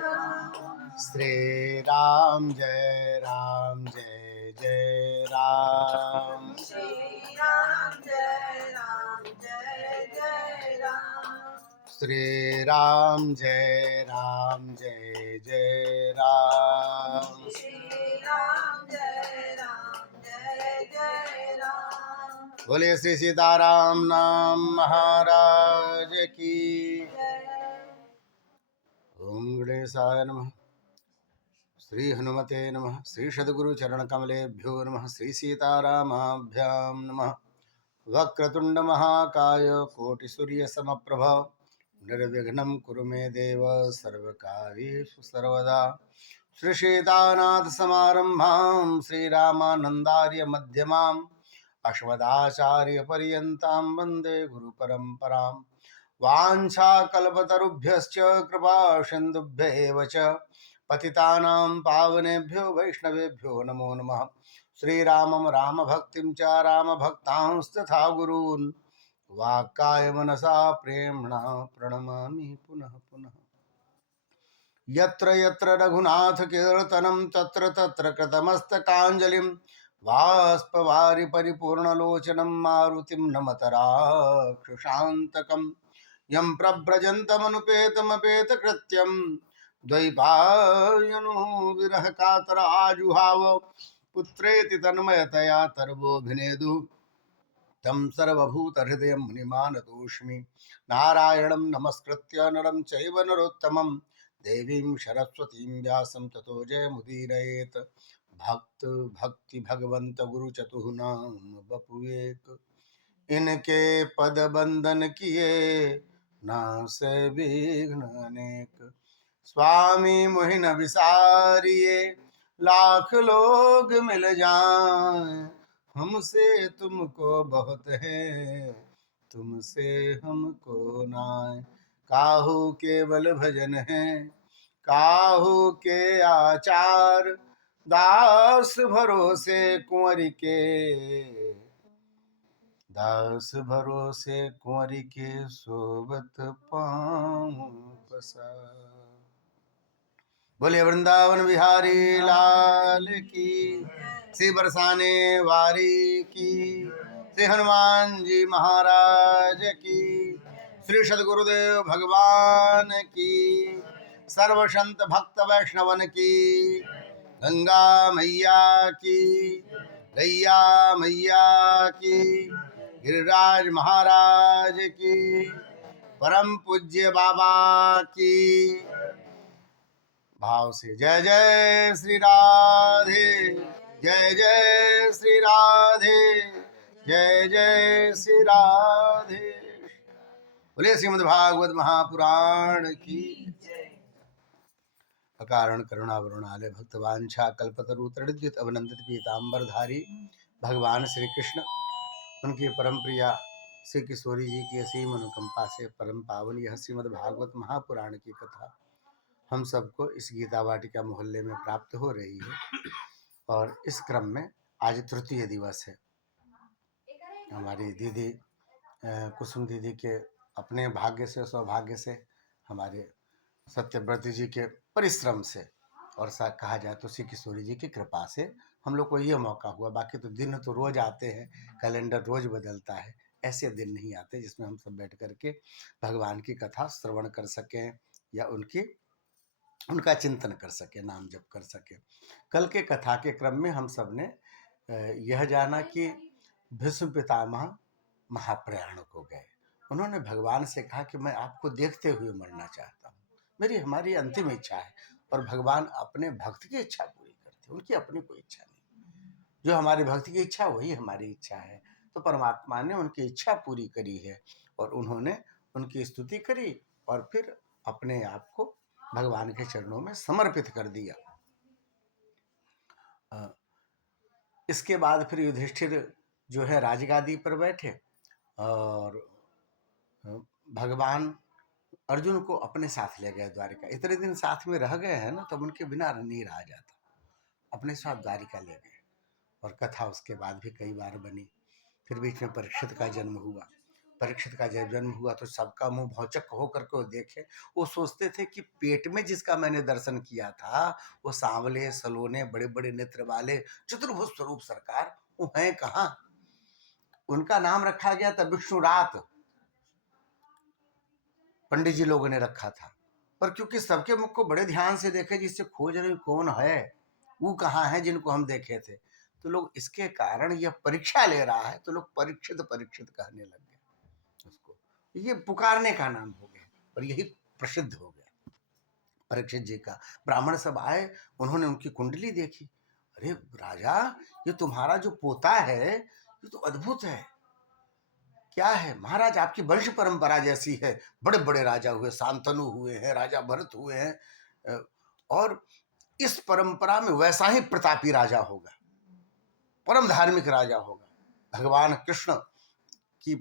श्री राम जय राम जय जय राम। श्री राम जय राम जय जय राम। श्री राम जय राम जय जय राम। श्री राम जय राम जय जय राम। बोले श्री सीताराम नाम महाराज की। ओम गणेशाय नमः। श्री हनुमते नमः। श्री सद्गुरु चरण कमलेभ्यो नमः। श्री सीतारामाभ्याम नमः। वक्रतुंड महाकाय कोटि सूर्य समप्रभ निर्विघ्नं कुरु मे देव सर्वकार्येषु सर्वदा। श्री सीतानाथ समारंभां श्रीरामानंदार्य मध्यमाम् अश्वदाचार्य पर्यन्तां वन्दे गुरु परंपरां। वाञ्छाकल्पतरुभ्यश्च कृपा सिन्धुभ्यैव च पतितानां पावनेभ्यो वैष्णवेभ्यो नमो नमः। श्रीरामं रामभक्तिं च रामभक्तांस्तथा गुरून् वाक्काय मनसा प्रेम्णा प्रणमामि पुनः पुनः। यत्र यत्र रघुनाथ कीर्तनं तत्र तत्र कृतमस्तकाञ्जलिं बाष्पवारि परिपूर्णलोचनं मारुतिं नमत राक्षसान्तकं। यं प्रव्रजन्तमनुपेतमपेतकृत्यं द्वैपायनो विरह कातराजुहाव पुत्रेति तन्मयतया तर्वोऽभिनेदु तं सर्वभूतहृदयं मुनिमानतोऽस्मि। नारायणं नमस्कृत्य नरं चैव नरोत्तमं देवीं सरस्वतीं व्यासं ततो जयमुदीरयेत्। भक्त भक्ति भगवंत गुरु चतुर्नाम बपुएक। इनके पद बंदन किए नासे विघ्न अनेक। स्वामी मोहिन विसारिये लाख लोग मिल जाएं। हमसे तुमको बहुत है तुमसे हमको नाय। काहू केवल भजन है काहू के आचार। दास भरोसे कुंवर के दास भरोसे कुंवर के सोबत पाँव पसार। बोले वृंदावन बिहारी लाल की। श्री बरसाने वारी की। श्री हनुमान जी महाराज की। श्री सद्गुरुदेव भगवान की। सर्व संत भक्त वैष्णवन की। गंगा मैया की। गैया मैया की। गिरिराज महाराज की। परम पूज्य बाबा की। भाव से जय जय श्री राधे जय जय श्री राधे जय जय श्री राधे। बोले श्रीमद् भागवत महापुराण की। अकारण करुणावरुणालय भक्तवांछा कल्पतरुतृद्युत अवनंदित पीताम्बरधारी भगवान श्री कृष्ण उनकी परम प्रिया श्री किशोरी जी की असीम अनुकंपा से परम पावन यह श्रीमद् भागवत महापुराण की कथा हम सबको इस गीता वाटिका मोहल्ले में प्राप्त हो रही है। और इस क्रम में आज तृतीय दिवस है। हमारी दीदी कुसुम दीदी के अपने भाग्य से सौभाग्य से हमारे सत्यव्रत जी के परिश्रम से और कहा जाए तो श्री किशोरी जी की कृपा से हम लोग को ये मौका हुआ। बाकी तो दिन तो रोज आते हैं, कैलेंडर रोज बदलता है, ऐसे दिन नहीं आते जिसमें हम सब बैठ करके भगवान की कथा श्रवण कर सकें या उनका चिंतन कर सके, नाम जप कर सके। कल के कथा के क्रम में हम सब ने यह जाना कि भीष्म पितामह महाप्रयाण को गए। उन्होंने भगवान से कहा कि मैं आपको देखते हुए मरना चाहता हूँ, मेरी हमारी अंतिम इच्छा है। और भगवान अपने भक्त की इच्छा पूरी करते, उनकी अपनी कोई इच्छा नहीं। जो हमारी भक्ति की इच्छा वही हमारी इच्छा है। तो परमात्मा ने उनकी इच्छा पूरी करी है और उन्होंने उनकी स्तुति करी और फिर अपने आप को भगवान के चरणों में समर्पित कर दिया। इसके बाद फिर युधिष्ठिर जो है राजगादी पर बैठे और भगवान अर्जुन को अपने साथ ले गए द्वारिका। इतने दिन साथ में रह गए हैं ना, तब उनके बिना नहीं रहा जाता, अपने साथ द्वारिका ले गए। और कथा उसके बाद भी कई बार बनी। फिर बीच में परीक्षित का जन्म हुआ। परीक्षित का जब जन्म हुआ तो सबका मुंह भौचक होकर के वो देखे, वो सोचते थे कि पेट में जिसका मैंने दर्शन किया था वो सांवले सलोने बड़े बड़े नेत्र वाले चतुर्भुज स्वरूप सरकार वो हैं कहाँ। उनका नाम रखा गया था विष्णुरात, पंडित जी लोगों ने रखा था। पर क्योंकि सबके मुख को बड़े ध्यान से देखे, जिससे खोज रहे कौन है, वो कहाँ है जिनको हम देखे थे, तो लोग इसके कारण यह परीक्षा ले रहा है तो लोग परीक्षित परीक्षित कहने लग गए उसको, ये पुकारने का नाम हो गया और यही प्रसिद्ध हो गया परीक्षित जी का। ब्राह्मण सब आए, उन्होंने उनकी कुंडली देखी, अरे राजा ये तुम्हारा जो पोता है ये तो अद्भुत है, क्या है महाराज आपकी वंश परंपरा जैसी है, बड़े बड़े राजा हुए, शांतनु हुए हैं, राजा भरत हुए हैं, और इस परंपरा में वैसा ही प्रतापी राजा होगा, परम धार्मिक राजा होगा। भगवान कृष्ण की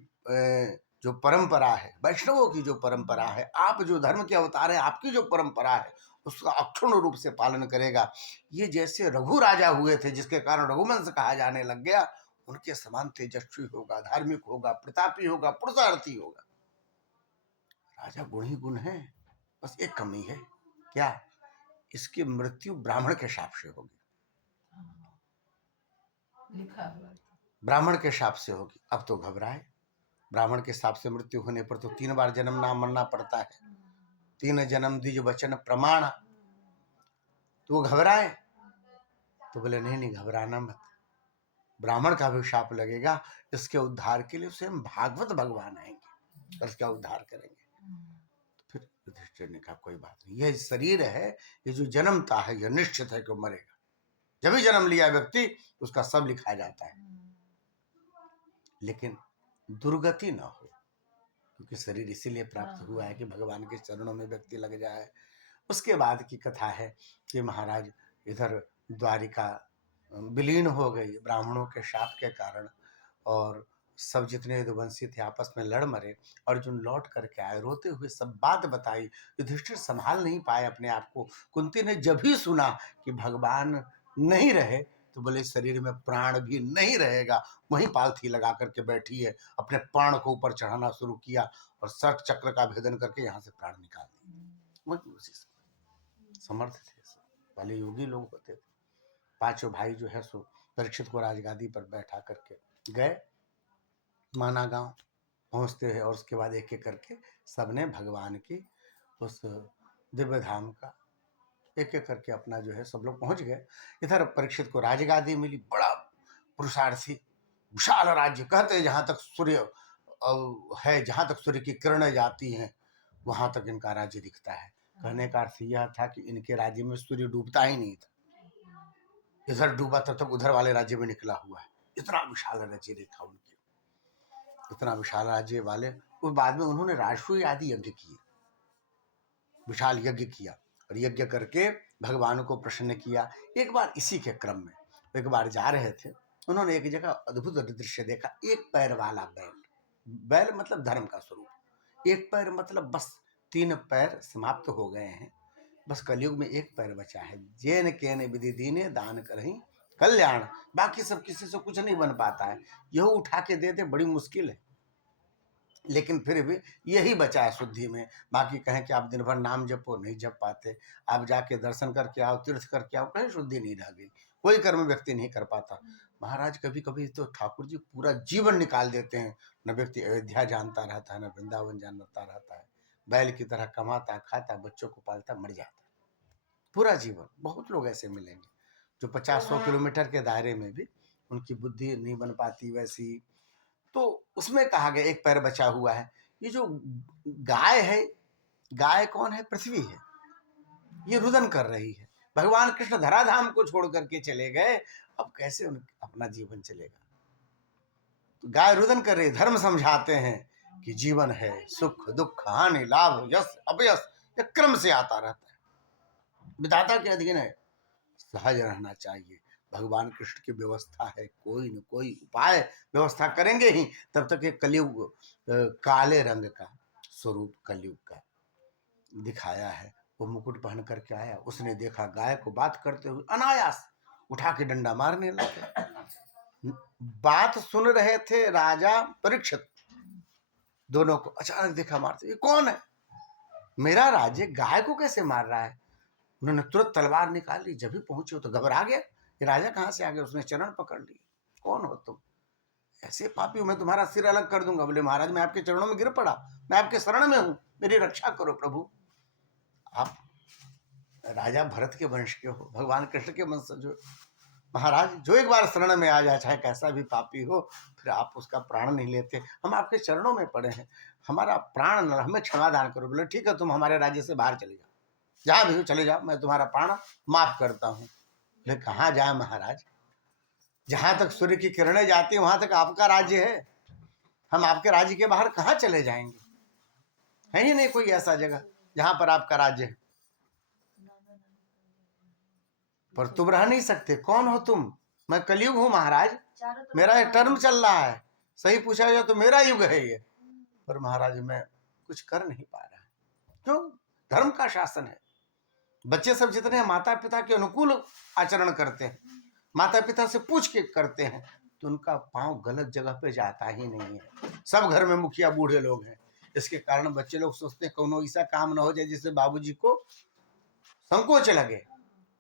जो परंपरा है, वैष्णवों की जो परंपरा है, आप जो धर्म के अवतार है, आपकी जो परंपरा है उसका अक्षुण्ण रूप से पालन करेगा। ये जैसे रघु राजा हुए थे जिसके कारण रघुवंश कहा जाने लग गया, उनके समान तेजस्वी होगा, धार्मिक होगा, प्रतापी होगा, पुरुषार्थी होगा। राजा गुण ही गुण है, बस एक कमी है, क्या, इसकी मृत्यु ब्राह्मण के शाप से होगी, लिखा हुआ ब्राह्मण के शाप से होगी। अब तो घबराए, ब्राह्मण के शाप से मृत्यु होने पर तो 3 बार जन्म ना मरना पड़ता है, 3 जन्म द्विज वचन प्रमाण। तो वो घबराए, तो बोले नहीं नहीं घबराना मत, ब्राह्मण का भी शाप लगेगा, इसके उद्धार के लिए स्वयं भागवत भगवान आएंगे और इसका उद्धार करेंगे। फिर युधिष्ठिर ने कहा कोई बात नहीं, यह शरीर है, ये जो जन्मता है यह निश्चित है कि वो मरेगा, जब भी जन्म लिया व्यक्ति उसका सब लिखा जाता है, लेकिन दुर्गति ना हो, क्योंकि शरीर इसीलिए प्राप्त हुआ है कि भगवान के चरणों में व्यक्ति लग जाए। उसके बाद की कथा है कि महाराज इधर द्वारिका विलीन हो गई ब्राह्मणों के शाप के कारण, और सब जितने यदुवंशी थे आपस में लड़ मरे। अर्जुन लौट करके आए, रोते हुए सब बात बताई, युधिष्ठिर संभाल नहीं पाए अपने आप को। कुंती ने जब ही सुना कि भगवान नहीं रहे तो बोले शरीर में प्राण भी नहीं रहेगा, वहीं पालथी लगा करके बैठी है, अपने प्राण को ऊपर चढ़ाना शुरू किया और सर्प चक्र का भेदन करके यहाँ से प्राण निकाल दिए। वही उसी समर्थ थे, पहले योगी लोग होते थे। 5 भाई जो है सो परीक्षित को राजगादी पर बैठा करके गए, माना गांव पहुंचते हैं और उसके बाद एक एक करके सबने भगवान की उस दिव्य धाम का एक एक करके अपना जो है सब लोग पहुंच गए। इधर परीक्षित को राजगादी मिली, बड़ा पुरुषार्थी विशाल राज्य, कहते हैं जहां तक सूर्य है, जहां तक सूर्य की किरणें जाती हैं वहां तक इनका राज्य दिखता है। कहने का अर्थ यह था कि इनके राज्य में सूर्य डूबता ही नहीं था, इधर डूबा तब तक उधर वाले राज्य में निकला हुआ है, इतना विशाल राज्य देखा उनके, इतना विशाल राज्य वाले। उस बाद में उन्होंने राष्ट्रीय आदि यज्ञ किए, विशाल यज्ञ किया और यज्ञ करके भगवान को प्रसन्न किया। एक बार इसी के क्रम में एक बार जा रहे थे, उन्होंने एक जगह अद्भुत दृश्य देखा, एक पैर वाला बैल, बैल मतलब धर्म का स्वरूप, एक पैर मतलब बस 3 पैर समाप्त हो गए हैं, बस कलयुग में एक पैर बचा है। जैन केन विधि दीने दान करहीं कल्याण, बाकी सब किसी से कुछ नहीं बन पाता है, यह उठा के दे दे बड़ी मुश्किल है, लेकिन फिर भी यही बचा है शुद्धि में। बाकी कहें कि आप दिन भर नाम जपो, नहीं जप पाते, आप जाके दर्शन करके आओ, तीर्थ करके आओ, कहीं शुद्धि नहीं रह गई, कोई कर्म व्यक्ति नहीं कर पाता। महाराज कभी कभी तो ठाकुर जी पूरा जीवन निकाल देते हैं, न व्यक्ति अयोध्या जानता रहता है, न वृंदावन जानता रहता है, बैल की तरह कमाता खाता, बच्चों को पालता, मर जाता पूरा जीवन। बहुत लोग ऐसे मिलेंगे जो 50-100 किलोमीटर के दायरे में भी उनकी बुद्धि नहीं बन पाती वैसी। तो उसमें कहा गया एक पैर बचा हुआ है। ये जो गाय है, गाय कौन है, पृथ्वी है, ये रुदन कर रही है, भगवान कृष्ण धराधाम को छोड़ करके चले गए, अब कैसे अपना जीवन चलेगा। तो गाय रुदन कर रही, धर्म समझाते हैं कि जीवन है सुख दुख हानि लाभ यश अपयश, ये क्रम से आता रहता है, विधाता के अधीन है, सहज रहना चाहिए। भगवान कृष्ण की व्यवस्था है, कोई न कोई उपाय व्यवस्था करेंगे ही, तब तक ये कलयुग काले रंग का स्वरूप कलयुग का दिखाया है। वो मुकुट पहन करके आया, उसने देखा गाय को बात करते हुए, अनायास उठा के डंडा मारने लगे। बात सुन रहे थे राजा परीक्षित, दोनों को अचानक देखा मारते, ये कौन है? मेरा राज्य गाय को कैसे मार रहा है? उन्होंने तुरंत तलवार निकाल ली। जब भी पहुंचे तो घबरा गया, ये राजा कहाँ से आ गया? उसने चरण पकड़ लिए। कौन हो तुम? ऐसे पापी हो, मैं तुम्हारा सिर अलग कर दूंगा। बोले महाराज मैं आपके चरणों में गिर पड़ा, मैं आपके शरण में हूं, मेरी रक्षा करो प्रभु। आप राजा भरत के वंश के हो, भगवान कृष्ण के वंशज हो। महाराज जो एक बार शरण में आ जाए, चाहे कैसा भी पापी हो, फिर आप उसका प्राण नहीं लेते। हम आपके चरणों में पड़े हैं, हमारा प्राण न, हमें क्षमा दान करो। बोले ठीक है, तुम हमारे राज्य से बाहर चले जाओ, जहाँ भी हो चले जाओ, मैं तुम्हारा प्राण माफ करता हूँ। बोले कहाँ जाए महाराज? जहां तक सूर्य की किरणें जाती है वहां तक आपका राज्य है, हम आपके राज्य के बाहर कहाँ चले जाएंगे? है ही नहीं कोई ऐसा जगह जहां पर आपका राज्य है। पर तुम रह नहीं सकते। कौन हो तुम? मैं कलयुग हूं महाराज, मेरा ये टर्म चल रहा है। सही पूछा जाए तो मेरा युग है ये। पर महाराज मैं कुछ कर नहीं पा रहा। क्यों? धर्म का शासन है। बच्चे सब जितने हैं माता पिता के अनुकूल आचरण करते हैं, माता पिता से पूछ के करते हैं, तो उनका पांव गलत जगह पे जाता ही नहीं है। सब घर में मुखिया बूढ़े लोग हैं, इसके कारण बच्चे लोग सोचते हैं कोनो ऐसा काम ना हो जाए जिससे बाबूजी को संकोच लगे,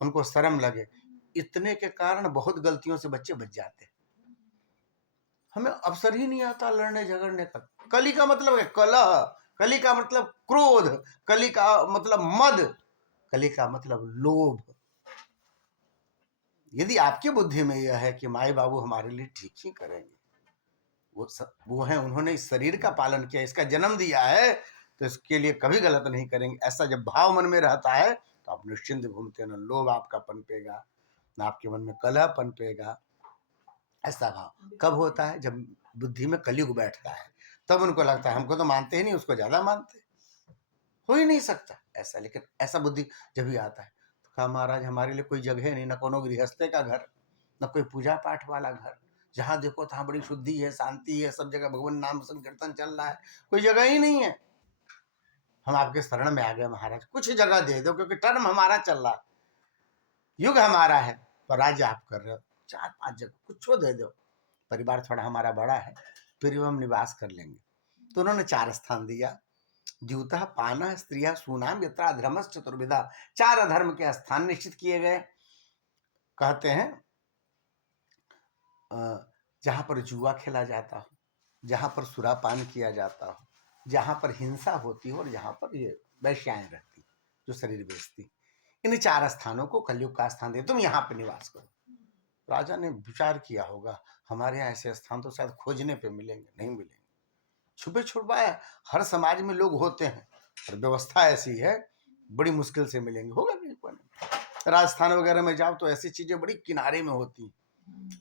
उनको शर्म लगे। इतने के कारण बहुत गलतियों से बच्चे बच जाते हैं। हमें अवसर ही नहीं आता लड़ने झगड़ने का। कली का मतलब है कलह, कली का मतलब क्रोध, कली का मतलब मद, कली का मतलब लोभ। यदि आपकी बुद्धि में यह है कि माई बाबू हमारे लिए ठीक ही करेंगे, वो है, उन्होंने इस शरीर का पालन किया, इसका जन्म दिया है, तो इसके लिए कभी गलत नहीं करेंगे, ऐसा जब भाव मन में रहता है तो आप निश्चिंत घूमते, न लोभ आपका पनपेगा, न आपके मन में कलह पनपेगा। ऐसा भाव कब होता है? जब बुद्धि में कलयुग बैठता है, तब उनको लगता है हमको तो मानते ही नहीं, उसको ज्यादा मानते, हो ही नहीं सकता ऐसा। लेकिन ऐसा बुद्धि जब भी आता है तो कहा महाराज हमारे लिए कोई जगह नहीं, न कोनो गृहस्थे का घर, न कोई पूजा पाठ वाला घर। जहां देखो तहां बड़ी शुद्धि है, शांति है, सब जगह भगवान नाम संकीर्तन चल रहा है, कोई जगह ही नहीं है। हम आपके शरण में आ गए महाराज, कुछ जगह दे दो, क्योंकि टर्म हमारा चल रहा है, युग हमारा है, पर राज्य आप कर रहे हो, 4-5 जगह कुछ दे दो, परिवार थोड़ा हमारा बड़ा है, फिर हम निवास कर लेंगे। तो उन्होंने 4 स्थान दिया। द्यूतः पानः स्त्रियः सूनाम यत्र अधर्मस् चतुर्विधा। 4 अधर्म के स्थान निश्चित किए गए। कहते हैं जहां पर जुआ खेला जाता हो, जहां पर सुरापान किया जाता हो, जहां पर हिंसा होती हो, और जहां पर ये वैश्याएं रहती जो शरीर बेचती, इन 4 स्थानों को कलयुग का स्थान दे, तुम यहाँ पे निवास करो। राजा ने विचार किया होगा हमारे यहाँ ऐसे स्थान तो शायद खोजने पे मिलेंगे, नहीं मिलेंगे, छुपे छुपाए हर समाज में लोग होते हैं, और व्यवस्था ऐसी है बड़ी मुश्किल से मिलेंगे, होगा नहीं कोई नहीं। राजस्थान वगैरह में जाओ तो ऐसी चीजें बड़ी किनारे में होती हैं।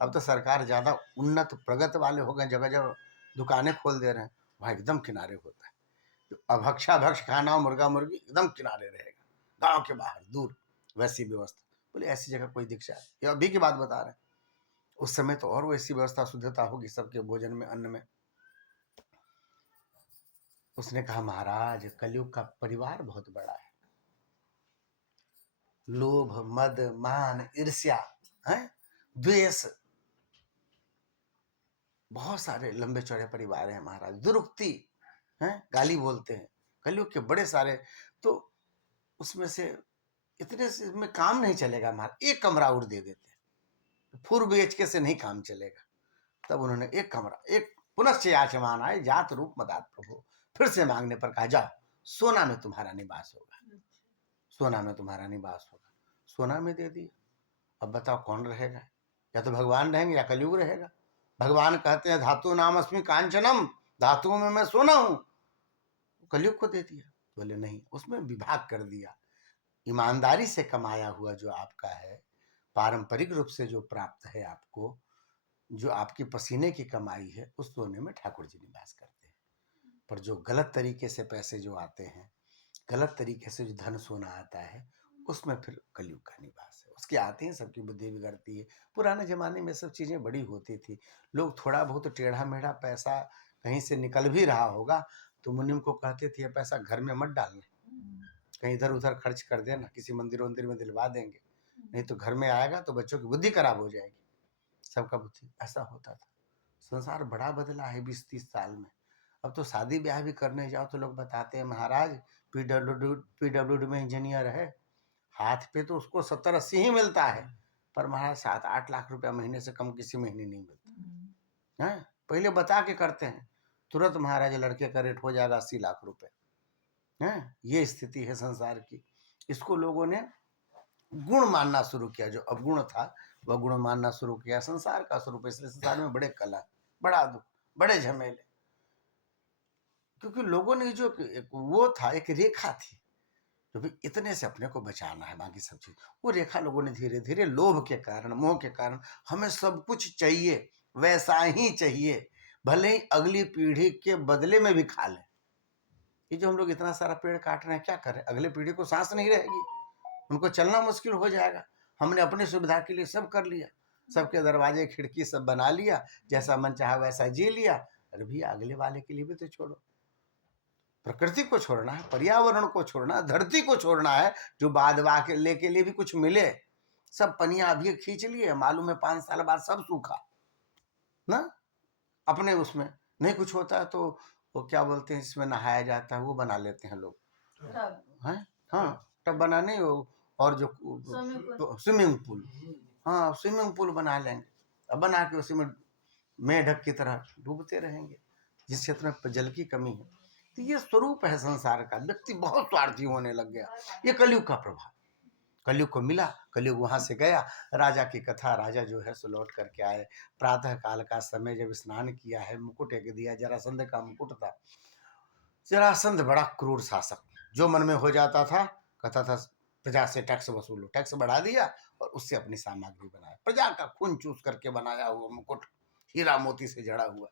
अब तो सरकार ज्यादा उन्नत प्रगत वाले हो गए, जगह जगह दुकानें खोल दे रहे हैं, वहाँ एकदम किनारे होता है। जो अभक्षा भक्ष खाना हो, मुर्गा मुर्गी एकदम किनारे रहेगा, गांव के बाहर दूर, वैसी व्यवस्था। बोले ऐसी जगह कोई दीक्षा है? ये अभी की बात बता रहे हैं, उस समय तो और वैसी व्यवस्था शुद्धता होगी सबके भोजन में, अन्न में। उसने कहा महाराज कलयुग का परिवार बहुत बड़ा है, लोभ मद मान ईर्ष्या है, द्वेष, बहुत सारे लंबे चौड़े परिवार हैं महाराज, दुरुक्ति है, गाली बोलते हैं, कलयुग के बड़े सारे। तो उसमें से इतने से में काम नहीं चलेगा महाराज, एक कमरा और दे देते, 4 BHK से नहीं काम चलेगा। तब उन्होंने एक कमरा, एक पुनश्च याचमान आए जात रूप मदात प्रभु, फिर से मांगने पर कहा जाओ सोना में तुम्हारा निवास होगा, सोना में तुम्हारा निवास होगा। सोना में दे दिया। अब बताओ कौन रहेगा? या तो भगवान रहेंगे या कलयुग रहेगा। भगवान कहते हैं धातु नाम अस्मि कांचनम, धातुओं में मैं सोना हूं, कलयुग को दे दिया। बोले नहीं, उसमें विभाग कर दिया, ईमानदारी से कमाया हुआ जो आपका है, पारंपरिक रूप से जो प्राप्त है आपको, जो आपकी पसीने की कमाई है, उस सोने में ठाकुर जी निवास करते हैं। पर जो गलत तरीके से पैसे जो आते हैं, गलत तरीके से जो धन सोना आता है, उसमें फिर कलयुग का निवास है। उसके आते हैं सबकी बुद्धि बिगड़ती है। पुराने जमाने में सब चीजें बड़ी होती थी, लोग थोड़ा बहुत टेढ़ा मेढ़ा पैसा कहीं से निकल भी रहा होगा तो मुनिम को कहते थे ये पैसा घर में मत डालना, कहीं इधर उधर खर्च कर देना, किसी मंदिर वंदिर में दिलवा देंगे, नहीं तो घर में आएगा तो बच्चों की बुद्धि खराब हो जाएगी। सबका बुद्धि ऐसा होता था। संसार बड़ा बदला है 20-30 साल में। अब तो शादी ब्याह भी करने जाओ तो लोग बताते हैं महाराज पीडब्ल्यूडी में इंजीनियर है, हाथ पे तो उसको 70-80 ही मिलता है, पर महाराज 7-8 लाख रुपया महीने से कम किसी महीने नहीं मिलता है। पहले बता के करते हैं, तुरंत महाराज लड़के का रेट हो जाएगा 80 लाख रुपए है। ये स्थिति है संसार की। इसको लोगों ने गुण मानना शुरू किया, जो अवगुण था वह गुण मानना शुरू किया। संसार का स्वरूप, इसलिए संसार में बड़े कला, बड़ा दुख, बड़े झमेले, क्योंकि लोगों ने जो वो था, एक रेखा थी, तो भी इतने से अपने को बचाना है, बाकी सब चीज, वो रेखा लोगों ने धीरे धीरे लोभ के कारण, मोह के कारण, हमें सब कुछ चाहिए, वैसा ही चाहिए, भले ही अगली पीढ़ी के बदले में भी खा ले। ये जो हम लोग इतना सारा पेड़ काट रहे हैं, क्या करें? अगली पीढ़ी को सांस नहीं रहेगी, उनको चलना मुश्किल हो जाएगा। हमने अपनी सुविधा के लिए सब कर लिया, सबके दरवाजे खिड़की सब बना लिया, जैसा मन चाहा वैसा जी लिया। अरे भैया, अगले वाले के लिए भी तो छोड़ो। प्रकृति को छोड़ना है, पर्यावरण को छोड़ना है, धरती को छोड़ना है, जो बाद वाले के लिए भी कुछ मिले। सब पनिया अभी खींच लिए, मालूम है 5 साल बाद सब सूखा ना। अपने उसमें नहीं कुछ होता है तो वो क्या बोलते हैं, इसमें नहाया जाता है, वो बना लेते हैं लोग, हैं? हाँ, टब बनाने हो, और जो स्विमिंग पूल, हाँ स्विमिंग पूल बना लेंगे, अब बना के उसी में मेढक की तरह डूबते रहेंगे, जिस क्षेत्र में जल की कमी है। तो ये स्वरूप है संसार का। व्यक्ति बहुत स्वार्थी होने लग गया, ये कलयुग का प्रभाव। कलयुग को मिला, कलयुग वहां से गया। राजा की कथा, राजा जो है सो लौट करके आए, प्रातः काल का समय, जब स्नान किया है, मुकुट एक दिया, जरासंध का मुकुट था। जरासंध बड़ा क्रूर शासक, जो मन में हो जाता था कहता था प्रजा से टैक्स वसूलो, टैक्स बढ़ा दिया और उससे अपनी सामग्री बनाया, प्रजा का खून चूस करके बनाया हुआ मुकुट, हीरा मोती से जड़ा हुआ।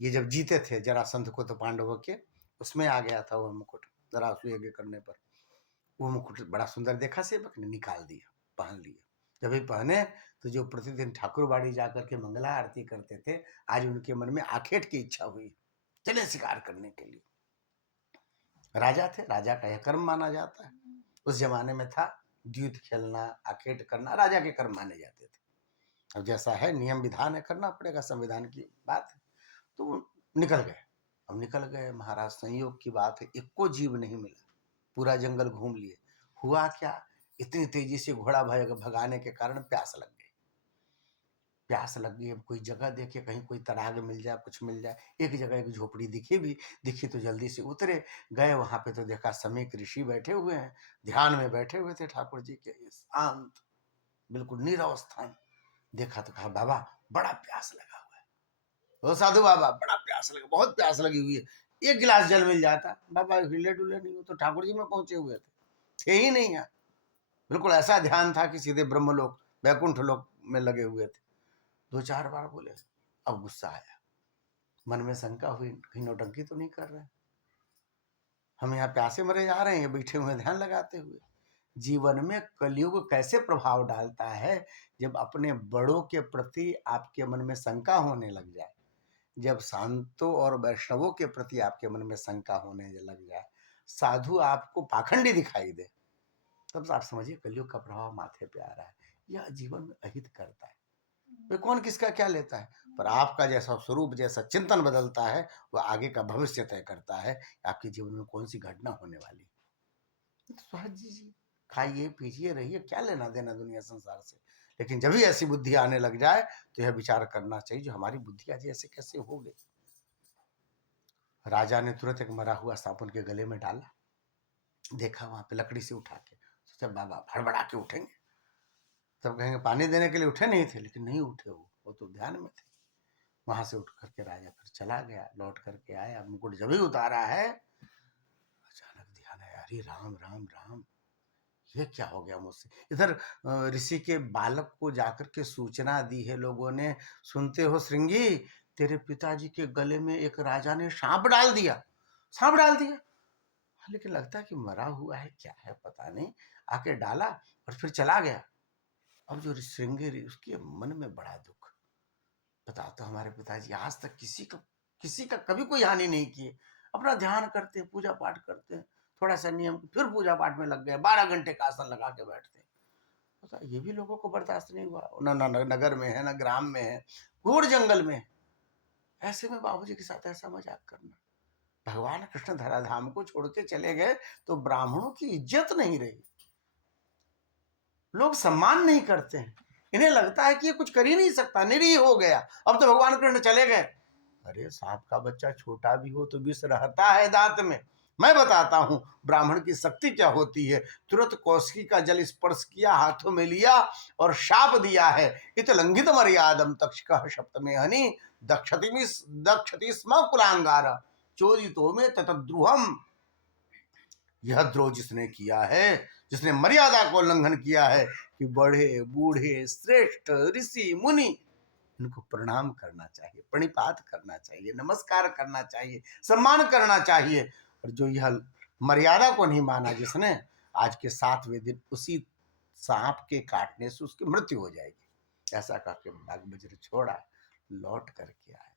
ये जब जीते थे जरासंध को, तो पांडवों के उसमें आ गया था वह मुकुट, जरासु यज्ञ करने पर। वो मुकुट बड़ा सुंदर देखा, सेवक ने निकाल दिया, पहन लिया। जब भी पहने तो जो प्रतिदिन ठाकुरबाड़ी जाकर के मंगला आरती करते थे, आज उनके मन में आखेट की इच्छा हुई, चले शिकार करने के लिए। राजा थे, राजा का यह कर्म माना जाता है। उस जमाने में था द्यूत खेलना, आखेट करना राजा के कर्म माने जाते थे। अब जैसा है नियम विधान है, करना पड़ेगा, संविधान की बात है। तो वो निकल गए। अब निकल गए महाराज, संयोग की बात है, एक को जीव नहीं मिला, पूरा जंगल घूम लिए। हुआ क्या, इतनी तेजी से घोड़ा भगाने के कारण प्यास लग गई। प्यास लग गई, अब कोई जगह देखे, कहीं कोई तराग मिल जाए, कुछ मिल जाए। एक जगह एक झोपड़ी दिखी तो जल्दी से उतरे, गए वहां पे तो देखा समीक ऋषि बैठे हुए हैं, ध्यान में बैठे हुए थे ठाकुर जी के, शांत बिल्कुल नीरव स्थान। देखा तो कहा, बाबा बड़ा प्यास लगा हुआ है। ओ साधु बाबा, बड़ा प्यास लगा, बहुत प्यास लगी हुई है, एक गिलास जल मिल जाता। बाबा हिले डुले नहीं, हो तो ठाकुर जी में पहुंचे हुए थे ही नहीं यहाँ। बिल्कुल ऐसा ध्यान था कि सीधे ब्रह्मलोक, वैकुंठ लोक में लगे हुए थे। 2-4 बार बोले। अब गुस्सा आया, मन में शंका हुई, कहीं नौटंकी तो नहीं कर रहे, हम यहाँ प्यासे मरे जा रहे हैं, बैठे हुए ध्यान लगाते हुए। जीवन में कलयुग कैसे प्रभाव डालता है, जब अपने बड़ों के प्रति आपके मन में शंका होने लग जाए, जब शांतों और वैष्णवों के प्रति आपके मन में शंका होने लग जाए, साधु आपको पाखंडी दिखाई दे, तब आप समझिए कलयुग का प्रभाव माथे पे आ रहा है। यह जीवन में अहित करता है। वे कौन किसका क्या लेता है, पर आपका जैसा स्वरूप, जैसा चिंतन बदलता है, वह आगे का भविष्य तय करता है, आपके जीवन में कौन सी घटना होने वाली। तो सहज जी, खाइए पीजिए रहिए, क्या लेना देना दुनिया संसार से। लेकिन जब भी ऐसी बुद्धि आने लग जाए तो यह विचार करना चाहिए, जो हमारी बुद्धि आज ऐसे कैसे हो गई। राजा ने तुरंत एक मरा हुआ सांप उनके गले में डाला, देखा वहां पे लकड़ी से उठा के, सोचा बाबा हड़बड़ा के उठेंगे, तब कहेंगे पानी देने के लिए उठे नहीं थे, लेकिन नहीं उठे, वो तो ध्यान में थे। वहां से उठ करके राजा फिर चला गया, लौट करके आया, मुकुट जब ही उतारा है, अचानक ध्यान है, अरे राम राम राम, ये क्या हो गया मुझसे। इधर ऋषि के बालक को जाकर के सूचना दी है लोगों ने, सुनते हो श्रृंगी, तेरे पिताजी के गले में एक राजा ने सांप डाल दिया, सांप डाल दिया। लेकिन लगता है कि मरा हुआ है, क्या है पता नहीं, आके डाला और फिर चला गया। अब जो श्रृंगी, उसके मन में बड़ा दुख, बताता हमारे पिताजी आज तक किसी का कभी कोई हानि नहीं की, अपना ध्यान करते हैं, पूजा पाठ करते हैं, थोड़ा सा नियम, फिर पूजा पाठ में लग गए, 12 घंटे का आसन लगा के बैठते हैं। पता ये भी लोगों को बर्दाश्त नहीं हुआ, न नगर में है, न ग्राम में है, घोर जंगल में है। ऐसे में बाबूजी के साथ ऐसा मजाक करना। भगवान कृष्ण धराधाम को छोड़ के चले गए तो ब्राह्मणों की इज्जत नहीं रही, लोग सम्मान नहीं करते हैं, इन्हें लगता है कि ये कुछ कर ही नहीं सकता, निरीह हो गया, अब तो भगवान कृष्ण चले गए। अरे सांप का बच्चा छोटा भी हो तो विष रहता है दांत में। मैं बताता हूं ब्राह्मण की शक्ति क्या होती है। तुरंत कौशिकी का जल स्पर्श किया, हाथों में लिया और शाप दिया है, इत लंघित मर्यादम तक्षक सप्तमे हनि दक्षति स्म कुलांगार चोदितो में ततद्रुहम। यह द्रोह जिसने किया है, जिसने मर्यादा को उल्लंघन किया है, कि बड़े बूढ़े श्रेष्ठ ऋषि मुनि इनको प्रणाम करना चाहिए, प्रणिपात करना चाहिए, नमस्कार करना चाहिए, सम्मान करना चाहिए। और जो यह मर्यादा को नहीं माना जिसने, आज के 7वें दिन उसी सांप के काटने से उसकी मृत्यु हो जाएगी। ऐसा करके बागबजर छोड़ा, लौट करके आए।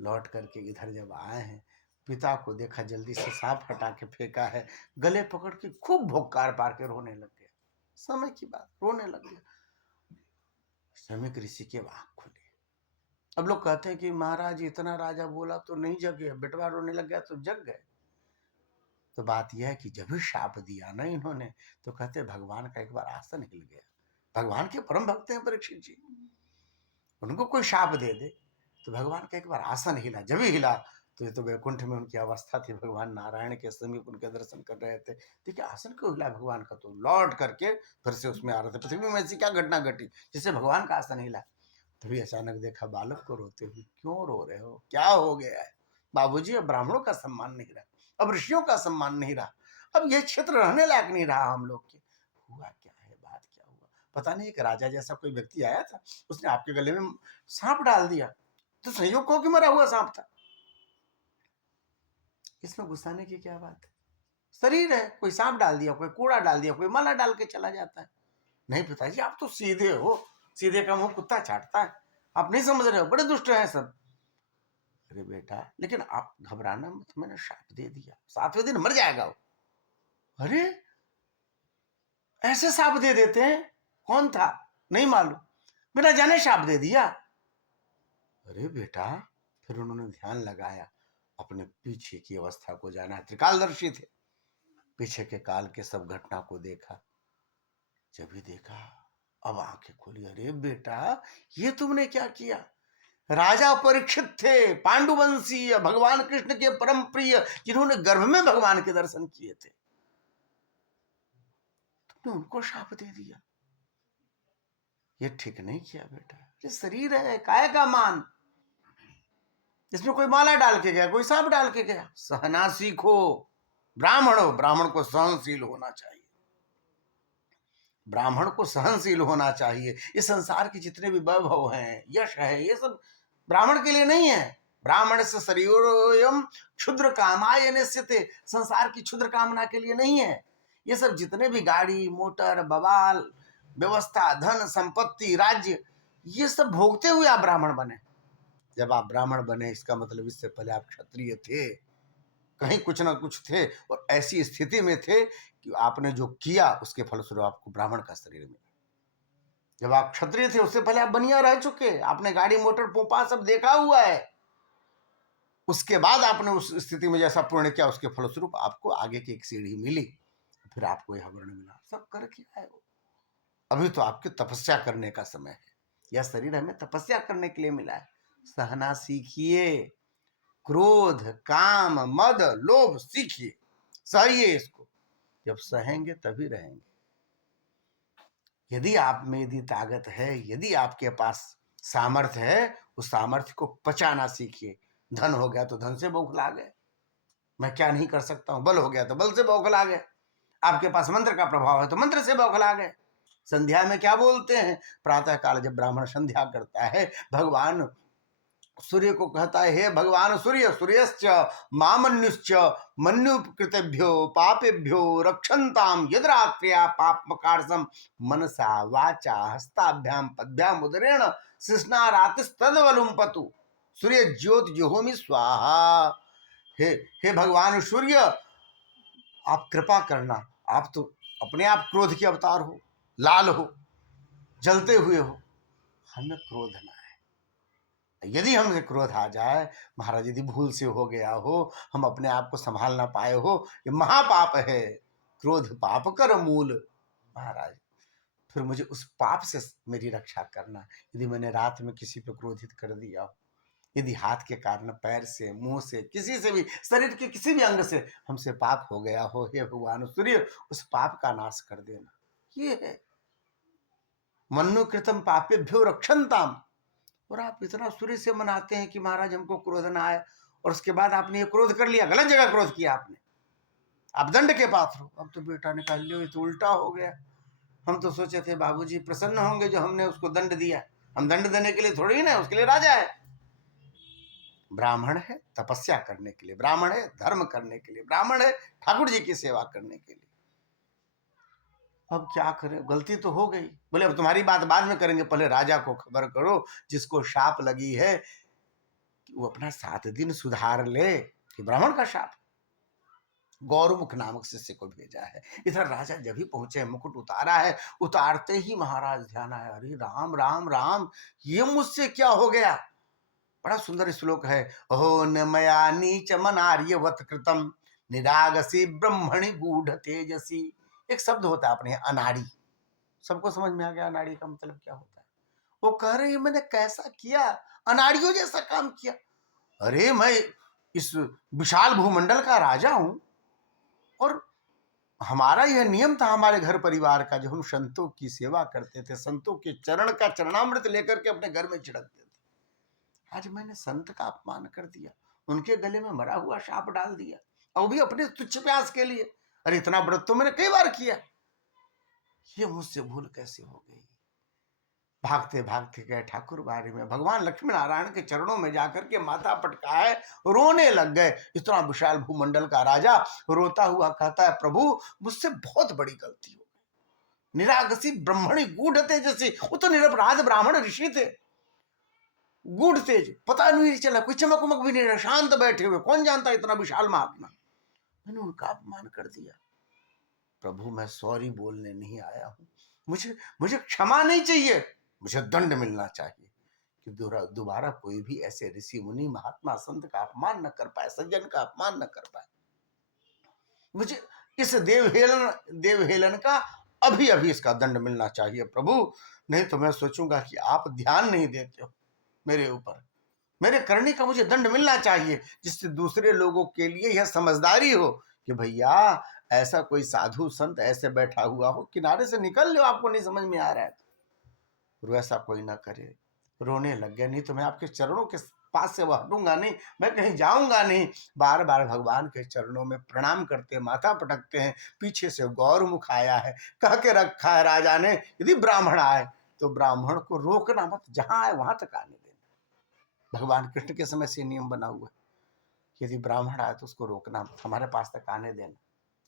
लौट करके इधर जब आए हैं, पिता को देखा, जल्दी से सांप हटा के फेंका है, गले पकड़ के खूब भोकार पार के रोने लग गया। समय की बात, रोने लग गया। शमीक ऋषि के आंख खुले। अब लोग कहते हैं कि महाराज इतना राजा बोला तो नहीं जगे, बेटवा रोने लग गया तो जग गए। तो बात यह है कि जब भी शाप दिया ना इन्होंने, तो कहते भगवान का एक बार आसन हिल गया। भगवान के परम भक्त हैं परीक्षित जी, उनको कोई शाप दे दे तो भगवान का एक बार आसन हिला। जब ही हिला तो ये तो वैकुंठ में उनकी अवस्था थी, भगवान नारायण के समीप उनके दर्शन कर रहे थे। देखिए आसन क्यों हिला भगवान का, तो लौट करके फिर से उसमें आ रहे थे। पृथ्वी में ऐसी क्या घटना घटी जिससे भगवान का आसन हिला। तभी अचानक देखा बालक को रोते हुए। क्यों रो रहे हो, क्या हो गया है? बाबूजी अब ब्राह्मणों का सम्मान नहीं रहा, अब ऋषियों का सम्मान नहीं रहा, अब यह क्षेत्र रहने लायक नहीं रहा हम लोग के। हुआ क्या है, बात क्या हुआ? पता नहीं, एक राजा जैसा कोई व्यक्ति आया था, उसने आपके गले में सांप डाल दिया। तो संयोग को कि मरा हुआ सांप था, इसमें गुस्साने की क्या बात है? शरीर है, कोई सांप डाल दिया, कोई कूड़ा डाल दिया, कोई माला डाल के चला जाता है। नहीं पिताजी आप तो सीधे हो, सीधे का मुंह कुत्ता चाटता है, आप नहीं समझ रहे हो, बड़े दुष्ट हैं सब। अरे बेटा लेकिन आप घबराना मत, मैंने शाप दे दिया, 7वें दिन मर जाएगा वो। अरे ऐसे शाप दे देते हैं? कौन था? नहीं मालूम, बिना जाने शाप दे दिया। अरे बेटा, फिर उन्होंने ध्यान लगाया, अपने पीछे की अवस्था को जाना, त्रिकालदर्शी थे, पीछे के काल के सब घटना को देखा। जब भी देखा अब आंखें खोली। अरे बेटा ये तुमने क्या किया? राजा परीक्षित थे, पांडुवंशीय, भगवान कृष्ण के परम प्रिय, जिन्होंने गर्भ में भगवान के दर्शन किए थे, तुमने उनको शाप दे दिया। ये ठीक नहीं किया बेटा, ये शरीर है, काय का मान, इसमें कोई माला डाल के गया, कोई सांप डाल के गया। सहना सीखो, ब्राह्मण हो, ब्राह्मण को सहनशील होना चाहिए, ब्राह्मण को सहनशील होना चाहिए। इस संसार के जितने भी वैभव हैं, यश है, ये सब ब्राह्मण के लिए नहीं है। ब्राह्मण से शरीरोयम क्षुद्र कामाय निश्चिते, संसार की क्षुद्र कामना के लिए नहीं है। ये सब जितने भी गाड़ी मोटर बवाल व्यवस्था धन संपत्ति राज्य, ये सब भोगते हुए आप ब्राह्मण बने। जब आप ब्राह्मण बने इसका मतलब इससे पहले आप क्षत्रिय थे, कहीं कुछ ना कुछ थे, और ऐसी स्थिति में थे कि आपने जो किया उसके फलस्वरूप आपको ब्राह्मण का शरीर मिला। जब आप क्षत्रिय थे उससे पहले आप बनिया रह चुके, आपने गाड़ी मोटर पोपा सब देखा हुआ है, उसके बाद आपने उस स्थिति में जैसा पूर्ण किया उसके फलस्वरूप आपको आगे की एक सीढ़ी मिली, फिर आपको यह वर्ण मिला। सब कर किया है वो। अभी तो आपकी तपस्या करने का समय है, यह शरीर हमें तपस्या करने के लिए मिला है। सहना सीखिए, क्रोध काम मद लोभ सीखिए, सहिए इसको, जब सहेंगे तभी रहेंगे। यदि आप में यदि ताकत है, यदि आपके पास सामर्थ्य है, उस सामर्थ्य को पचाना सीखिए। धन हो गया तो धन से बौखला गए, मैं क्या नहीं कर सकता हूं, बल हो गया तो बल से बौखला गए, आपके पास मंत्र का प्रभाव है तो मंत्र से बौखला गए। संध्या में क्या बोलते हैं, प्रातः काल जब ब्राह्मण संध्या करता है, भगवान सूर्य को कहता है, हे भगवान सूर्य, सूर्यश्च मामन्युश्च मन्युकृतेभ्यो पापेभ्यो रक्षन्ताम यद्रात्र्या पापमकार्षम मनसा वाचा हस्ताभ्याम पद्भ्याम उदरेण शिष्णारातिस्तद्वलुम्पतु सूर्य ज्योति जुहोमि स्वाहा। हे हे भगवान सूर्य, आप कृपा करना, आप तो अपने आप क्रोध के अवतार हो, लाल हो, जलते हुए हो, हमें क्रोध ना, यदि हमसे क्रोध आ जाए, महाराज यदि भूल से हो गया हो, हम अपने आप को संभाल ना पाए हो, ये महापाप है, क्रोध पाप कर मूल। महाराज फिर मुझे उस पाप से मेरी रक्षा करना। यदि मैंने रात में किसी पे क्रोधित कर दिया हो, यदि हाथ के कारण, पैर से, मुंह से, किसी से भी, शरीर के किसी भी अंग से हमसे पाप हो गया हो, हे भगवान सूर्य उस पाप का नाश कर देना। ये है मन्नु कृतम पापेभ्यो रक्षंताम। और आप इतना सूर्य से मनाते हैं कि महाराज हमको क्रोध ना आए, और उसके बाद आपने ये क्रोध कर लिया, गलत जगह क्रोध किया आपने, आप दंड के पात्र हो। अब तो बेटा ने कहा लो ये तो उल्टा हो गया, हम तो सोचे थे बाबूजी प्रसन्न होंगे जो हमने उसको दंड दिया, हम दंड देने के लिए थोड़ी ना, उसके लिए राजा है। ब्राह्मण है तपस्या करने के लिए, ब्राह्मण है धर्म करने के लिए, ब्राह्मण है ठाकुर जी की सेवा करने के लिए। अब क्या करें, गलती तो हो गई। बोले अब तुम्हारी बात बाद में करेंगे, पहले राजा को खबर करो जिसको शाप लगी है कि वो अपना 7 दिन सुधार ले, कि ब्राह्मण का शाप। गौरमुख नामक शिष्य को भेजा है। इधर राजा जब ही पहुंचे, मुकुट उतारा है, उतारते ही महाराज ध्यान आया, अरे राम राम राम, ये मुझसे क्या हो गया। बड़ा सुंदर श्लोक है, अहो न मया नीच मनार्यवत कृतम निरागसी ब्रह्मणि गूढ़ तेजसी। एक शब्द होता है अपने यहाँ अनाड़ी, सबको समझ में आ गया अनाड़ी का मतलब क्या होता है। वो कह रहे हैं मैंने कैसा किया, अनाड़ियों जैसा काम किया। अरे मैं इस विशाल भूमंडल का राजा हूं, और हमारा यह नियम था हमारे घर परिवार का, जो हम संतों की सेवा करते थे, संतों के चरण का चरणामृत लेकर के अपने घर में छिड़कते थे। आज मैंने संत का अपमान कर दिया, उनके गले में मरा हुआ सांप डाल दिया, और भी अपने तुच्छ प्यास के लिए। अरे इतना व्रत तो मैंने कई बार किया, ये मुझसे भूल कैसे हो गई। भागते भागते गए ठाकुर बाड़ी में, भगवान लक्ष्मी नारायण के चरणों में जाकर के माथा पटका है, रोने लग गए। इतना विशाल भूमंडल का राजा रोता हुआ कहता है प्रभु मुझसे बहुत बड़ी गलती हो गई, निरागसी ब्रह्मणी गूढ़ तेजसी। वो तो निरपराध ब्राह्मण ऋषि थे, गूढ़ तेज, पता नहीं चला, कोई चमक उमक भी नहीं रहा, शांत बैठे हुए, कौन जानता इतना विशाल महात्मा। मैंने उनका अपमान कर दिया, प्रभु मैं सॉरी बोलने नहीं आया हूं, मुझे मुझे क्षमा नहीं चाहिए, मुझे दंड मिलना चाहिए कि दोबारा कोई भी ऐसे ऋषि मुनि महात्मा संत का अपमान न कर पाए, सज्जन का अपमान न कर पाए। मुझे इस देवहेलन का अभी अभी इसका दंड मिलना चाहिए प्रभु, नहीं तो मैं सोचूंगा कि आप ध्यान नहीं देते हो मेरे ऊपर, मेरे करने का मुझे दंड मिलना चाहिए, जिससे दूसरे लोगों के लिए यह समझदारी हो कि भैया ऐसा कोई साधु संत ऐसे बैठा हुआ हो, किनारे से निकल लो, आपको नहीं समझ में आ रहा है तो वैसा कोई ना करे। रोने लग गया, नहीं तो मैं आपके चरणों के पास से हटूंगा नहीं, मैं कहीं जाऊंगा नहीं। बार बार भगवान के चरणों में प्रणाम करते, माथा पटकते हैं। पीछे से गौरमुख आया है, कह के रखा है राजा ने, यदि ब्राह्मण आए तो ब्राह्मण को रोकना मत, जहां आए वहां तक आने देना। भगवान कृष्ण के समय से नियम बना हुआ है, यदि ब्राह्मण आए तो उसको रोकना मत, हमारे पास तक आने देना,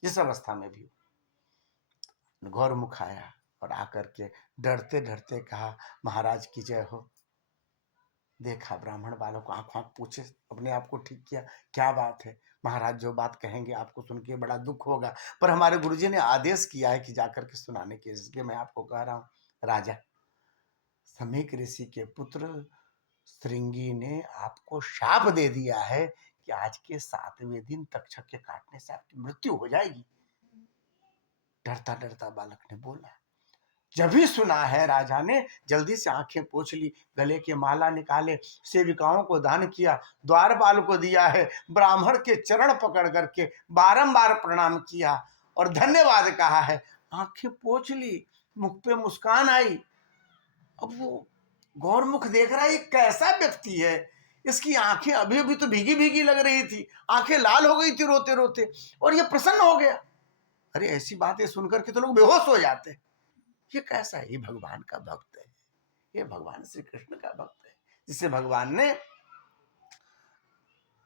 जिस अवस्था में भी हो। गौरमुख आया और आकर के डरते डरते कहा महाराज की जय हो। देखा ब्राह्मण वालों को, आंख आंख पूछे, अपने आप को ठीक किया, क्या बात है महाराज, जो बात कहेंगे आपको सुन के बड़ा दुख होगा, पर हमारे गुरुजी ने आदेश किया है कि जाकर के सुनाने के, इसलिए मैं आपको कह रहा हूँ। राजा समीक ऋषि के पुत्र श्रृंगी ने आपको शाप दे दिया है कि आज के 7वें दिन तक्षक के काटने से आपकी मृत्यु हो जाएगी। डरता डरता बालक ने बोला। जब भी सुना है राजा ने जल्दी से आंखें पोंछ ली, गले के माला निकाले, सेविकाओं को दान किया, द्वारपाल को दिया है, ब्राह्मण के चरण पकड़ करके बारंबार प्रणाम किया और धन्यवाद कहा है। आंखें पोंछ ली, मुख पे मुस्कान आई। अब वो गौरमुख देख रहा है ये कैसा व्यक्ति है, इसकी आंखें अभी अभी तो भीगी भीगी लग रही थी, आंखें लाल हो गई थी रोते रोते, और ये प्रसन्न हो गया। अरे ऐसी बातें सुनकर के तो लोग बेहोश हो जाते हैं। ये कैसा है, ये भगवान का भक्त है, ये भगवान श्री कृष्ण का भक्त है, जिसे भगवान ने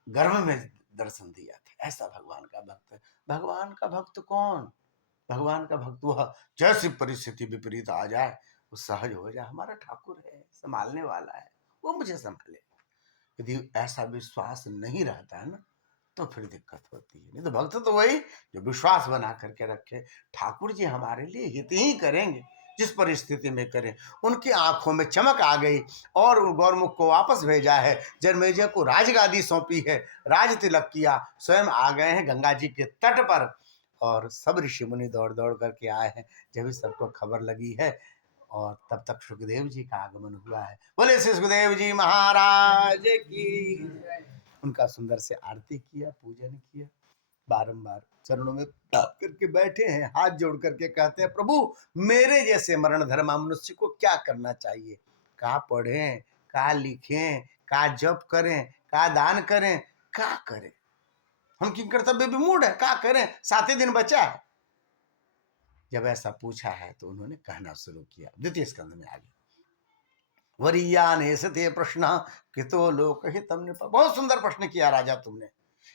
गर्भ में दर्शन दिया था, ऐसा भगवान का भक्त है। भगवान का भक्त कौन, भगवान का भक्त वह जैसी परिस्थिति विपरीत आ जाए वो सहज हो जाए, हमारा ठाकुर है, संभालने वाला है, वो मुझे संभाले। यदि ऐसा विश्वास नहीं रहता है ना तो फिर दिक्कत होती है। नहीं तो भक्त तो वही जो विश्वास बना करके रखे, ठाकुर जी हमारे लिए हित ही करेंगे, जिस परिस्थिति में करें। उनकी आंखों में चमक आ गई और गौरमुख को वापस भेजा है, जन्मेजय को राजगादी सौंपी है, राज तिलक किया, स्वयं आ गए हैं गंगा जी के तट पर और सब ऋषि मुनि दौड़ दौड़ करके आए हैं। जब भी सबको खबर लगी है और तब तक सुखदेव जी का आगमन हुआ है। बोले श्री सुखदेव जी महाराज की। उनका सुंदर से आरती किया, पूजन किया, बारंबार चरणों में करके बैठे हैं, हाथ जोड़ करके कहते हैं प्रभु मेरे जैसे मरण धर्मा मनुष्य को क्या करना चाहिए, का पढ़ें, का लिखें, का जप करें, का दान करें, का करें, हम की कर्तव्य विमूढ़ है, का करें, 7 दिन बचा है। जब ऐसा पूछा है तो उन्होंने कहना शुरू किया। द्वितीय स्कंद में आगे वरीयान ऐसे प्रश्न कितो लोक हितम ने, बहुत सुंदर प्रश्न किया राजा तुमने।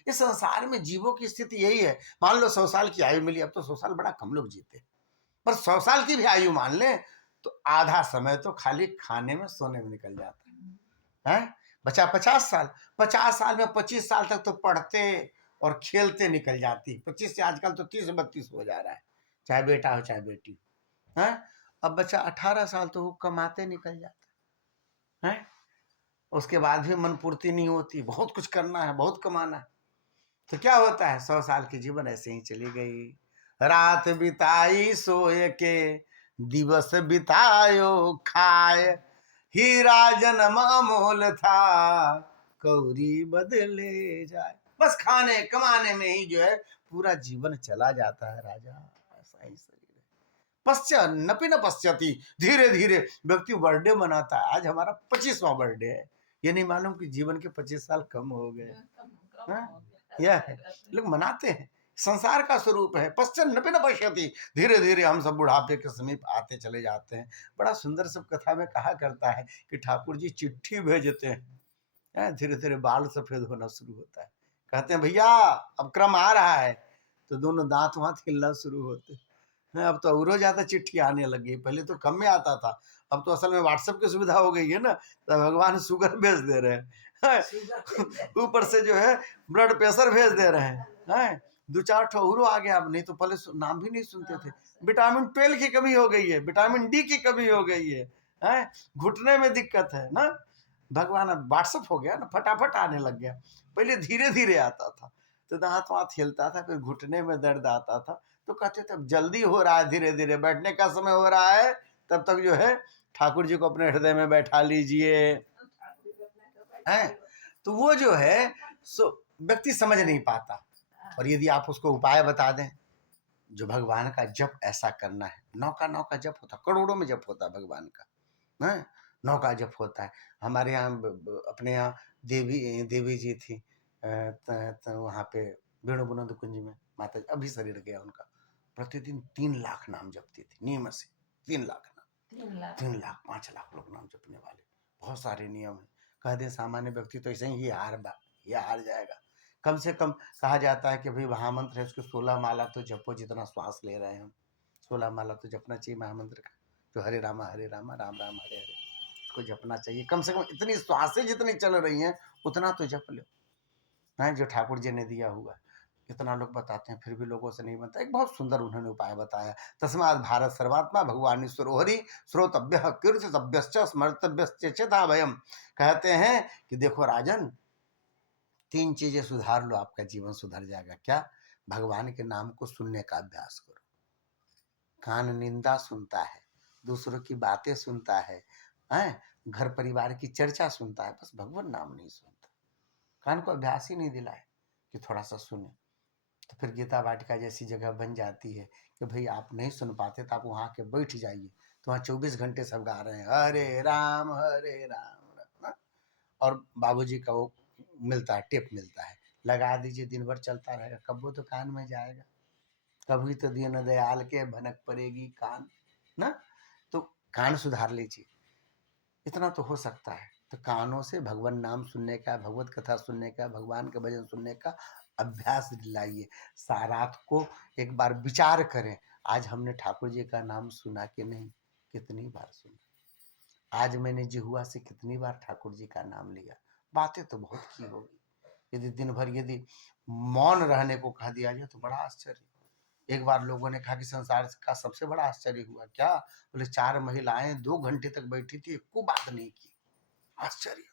इस संसार में जीवों की स्थिति यही है, मान लो 100 साल की आयु मिली, अब तो 100 साल बड़ा कम लोग जीते, पर 100 साल की भी आयु मान ले तो आधा समय तो खाली खाने में सोने में निकल जाता है। बचा 50 साल, 50 साल में 25 साल तक तो पढ़ते और खेलते निकल जाती, 25 से आजकल तो 30-32 हो जा रहा है, चाहे बेटा हो चाहे बेटी है। अब बचा 18 साल तो वो कमाते निकल जाता है, उसके बाद भी मन पूर्ति नहीं होती, बहुत कुछ करना है, बहुत कमाना है। तो क्या होता है, 100 साल की जीवन ऐसे ही चली गई। रात बिताई सोए के, दिवस बितायो खाए, हीरा जन्म अमोल था, कौरी बदले जाए। बस खाने कमाने में ही जो है पूरा जीवन चला जाता है राजा, ऐसा ही शरीर है। पश्चात नपि न पश्चाती, धीरे धीरे व्यक्ति बर्थडे मनाता है। आज हमारा 25वां बर्थडे है, ये नहीं मालूम कि जीवन के 25 साल कम हो गए। यह है, लोग मनाते हैं, संसार का स्वरूप है। पश्चात नपि न पश्यति, धीरे धीरे हम सब बुढ़ापे के समीप आते चले जाते हैं। बड़ा सुंदर सब कथा में कहा करता है कि ठाकुर जी चिट्ठी भेजते हैं, धीरे धीरे बाल सफेद होना शुरू होता है, कहते हैं भैया अब क्रम आ रहा है, तो दोनों दांत वांत हिलना शुरू होते हैं। अब तो और ज्यादा चिट्ठी आने लगी, पहले तो कम में आता था, अब तो असल में व्हाट्सएप की सुविधा हो गई है ना, तो भगवान शुगर भेज दे रहे हैं, ऊपर से जो है ब्लड प्रेशर भेज दे रहे हैं, 2-4 ठो आ गया। अब नहीं तो पहले नाम भी नहीं सुनते थे। विटामिन 12 की कमी हो गई है, विटामिन डी की कमी हो गई है, घुटने में दिक्कत है ना। भगवान अब व्हाट्सएप हो गया ना, फटाफट आने लग गया, पहले धीरे धीरे आता था, तो दांत वात हिलता था, फिर घुटने में दर्द आता था, तो कहते थे अब जल्दी हो रहा है, धीरे धीरे बैठने का समय हो रहा है, तब तक जो है ठाकुर जी को अपने हृदय में बैठा लीजिए, है। तो वो जो है सो व्यक्ति समझ नहीं पाता, और यदि आप उसको उपाय बता दें, जो भगवान का जप ऐसा करना है, 9 का जप होता, करोड़ों में जप होता भगवान का, है, 9 का जप होता है। हमारे यहाँ अपने यहाँ देवी जी थी, वहाँ पे वेणु बुनंद कुंज में माता जी, अभी शरीर गया उनका, प्रतिदिन 3 लाख नाम जपती थी नियम से, 3 लाख नाम, 3 लाख 5 लाख लोग नाम जपने वाले, बहुत सारे नियम है। कह दे सामान्य व्यक्ति तो ऐसे ही ये हार जाएगा। कम से कम कहा जाता है कि भाई महामंत्र है उसके 16 माला तो जपो, जितना श्वास ले रहे हैं हम, 16 माला तो जपना चाहिए महामंत्र का, जो हरे राम राम राम हरे हरे, उसको जपना चाहिए। कम से कम इतनी श्वासें जितनी चल रही हैं उतना तो जप लो, है जो ठाकुर जी ने दिया हुआ। इतना लोग बताते हैं, फिर भी लोगों से नहीं बनता। एक बहुत सुंदर उन्होंने उपाय बताया, तस्मात् भारत सर्वात्मा भगवान ईश्वरोहरि श्रोतव्य कीर्तितव्यश्च स्मर्तव्यश्च चेता भयम। कहते हैं कि देखो राजन, 3 चीजें सुधार लो, आपका जीवन सुधर जाएगा। क्या? भगवान के नाम को सुनने का अभ्यास करो। कान निंदा सुनता है, दूसरों की बातें सुनता है, घर परिवार की चर्चा सुनता है, बस भगवान नाम नहीं सुनता। कान को अभ्यास ही नहीं दिलाए कि थोड़ा सा सुने, तो फिर गीता वाटिका जैसी जगह बन जाती है कि भाई आप नहीं सुन पाते तो आप वहाँ के बैठ जाइए, तो वहाँ 24 घंटे सब गा रहे हैं हरे राम ना? और बाबूजी का वो मिलता है, टेप मिलता है, लगा दीजिए, दिन भर चलता रहेगा, कब वो तो कान में जाएगा। कभी तो दीन दयाल के भनक पड़ेगी कान ना, तो कान सुधार लीजिए, इतना तो हो सकता है। तो कानों से भगवान नाम सुनने का, भगवत कथा सुनने का, भगवान के भजन सुनने का अभ्यास दिलाइए। सारात को एक बार विचार करें, आज हमने ठाकुर जी का नाम सुना कि नहीं, कितनी बार सुना, आज मैंने जिहुआ से कितनी बार ठाकुर जी का नाम लिया। बातें तो बहुत की होगी, यदि दिन भर यदि मौन रहने को कह दिया जाए तो बड़ा आश्चर्य, एक बार लोगों ने कहा कि संसार का सबसे बड़ा आश्चर्य हुआ क्या? बोले 4 महिलाएं 2 घंटे तक बैठी थी, एको बात नहीं की। आश्चर्य!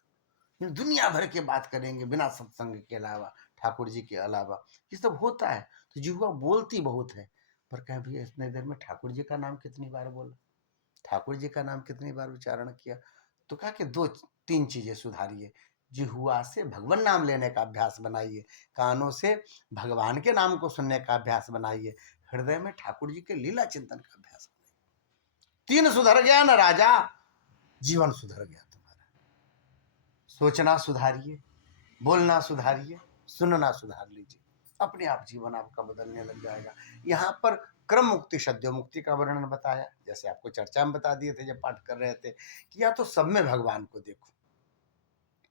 ये दुनिया भर के बात करेंगे बिना सत्संग के अलावा, ठाकुर जी के अलावा। ये सब होता है, तो जिह्वा बोलती बहुत है, पर कह भैया इतने देर में ठाकुर जी का नाम कितनी बार बोला? ठाकुर जी का नाम कितनी बार उच्चारण किया? तो कहा कि 2-3 चीजें सुधारिए। जिह्वा से भगवान नाम लेने का अभ्यास बनाइए, कानों से भगवान के नाम को सुनने का अभ्यास बनाइए, हृदय में ठाकुर जी के लीला चिंतन का अभ्यास बनाइए। 3 सुधर गया ना राजा, जीवन सुधर गया तुम्हारा। सोचना सुधारिए, बोलना सुधारिए, सुनना सुधार लीजिए, अपने आप जीवन आपका बदलने लग जाएगा। यहाँ पर क्रम मुक्ति सद्यो मुक्ति का वर्णन बताया, जैसे आपको चर्चा में बता दिए थे जब पाठ कर रहे थे कि या तो सब में भगवान को देखो,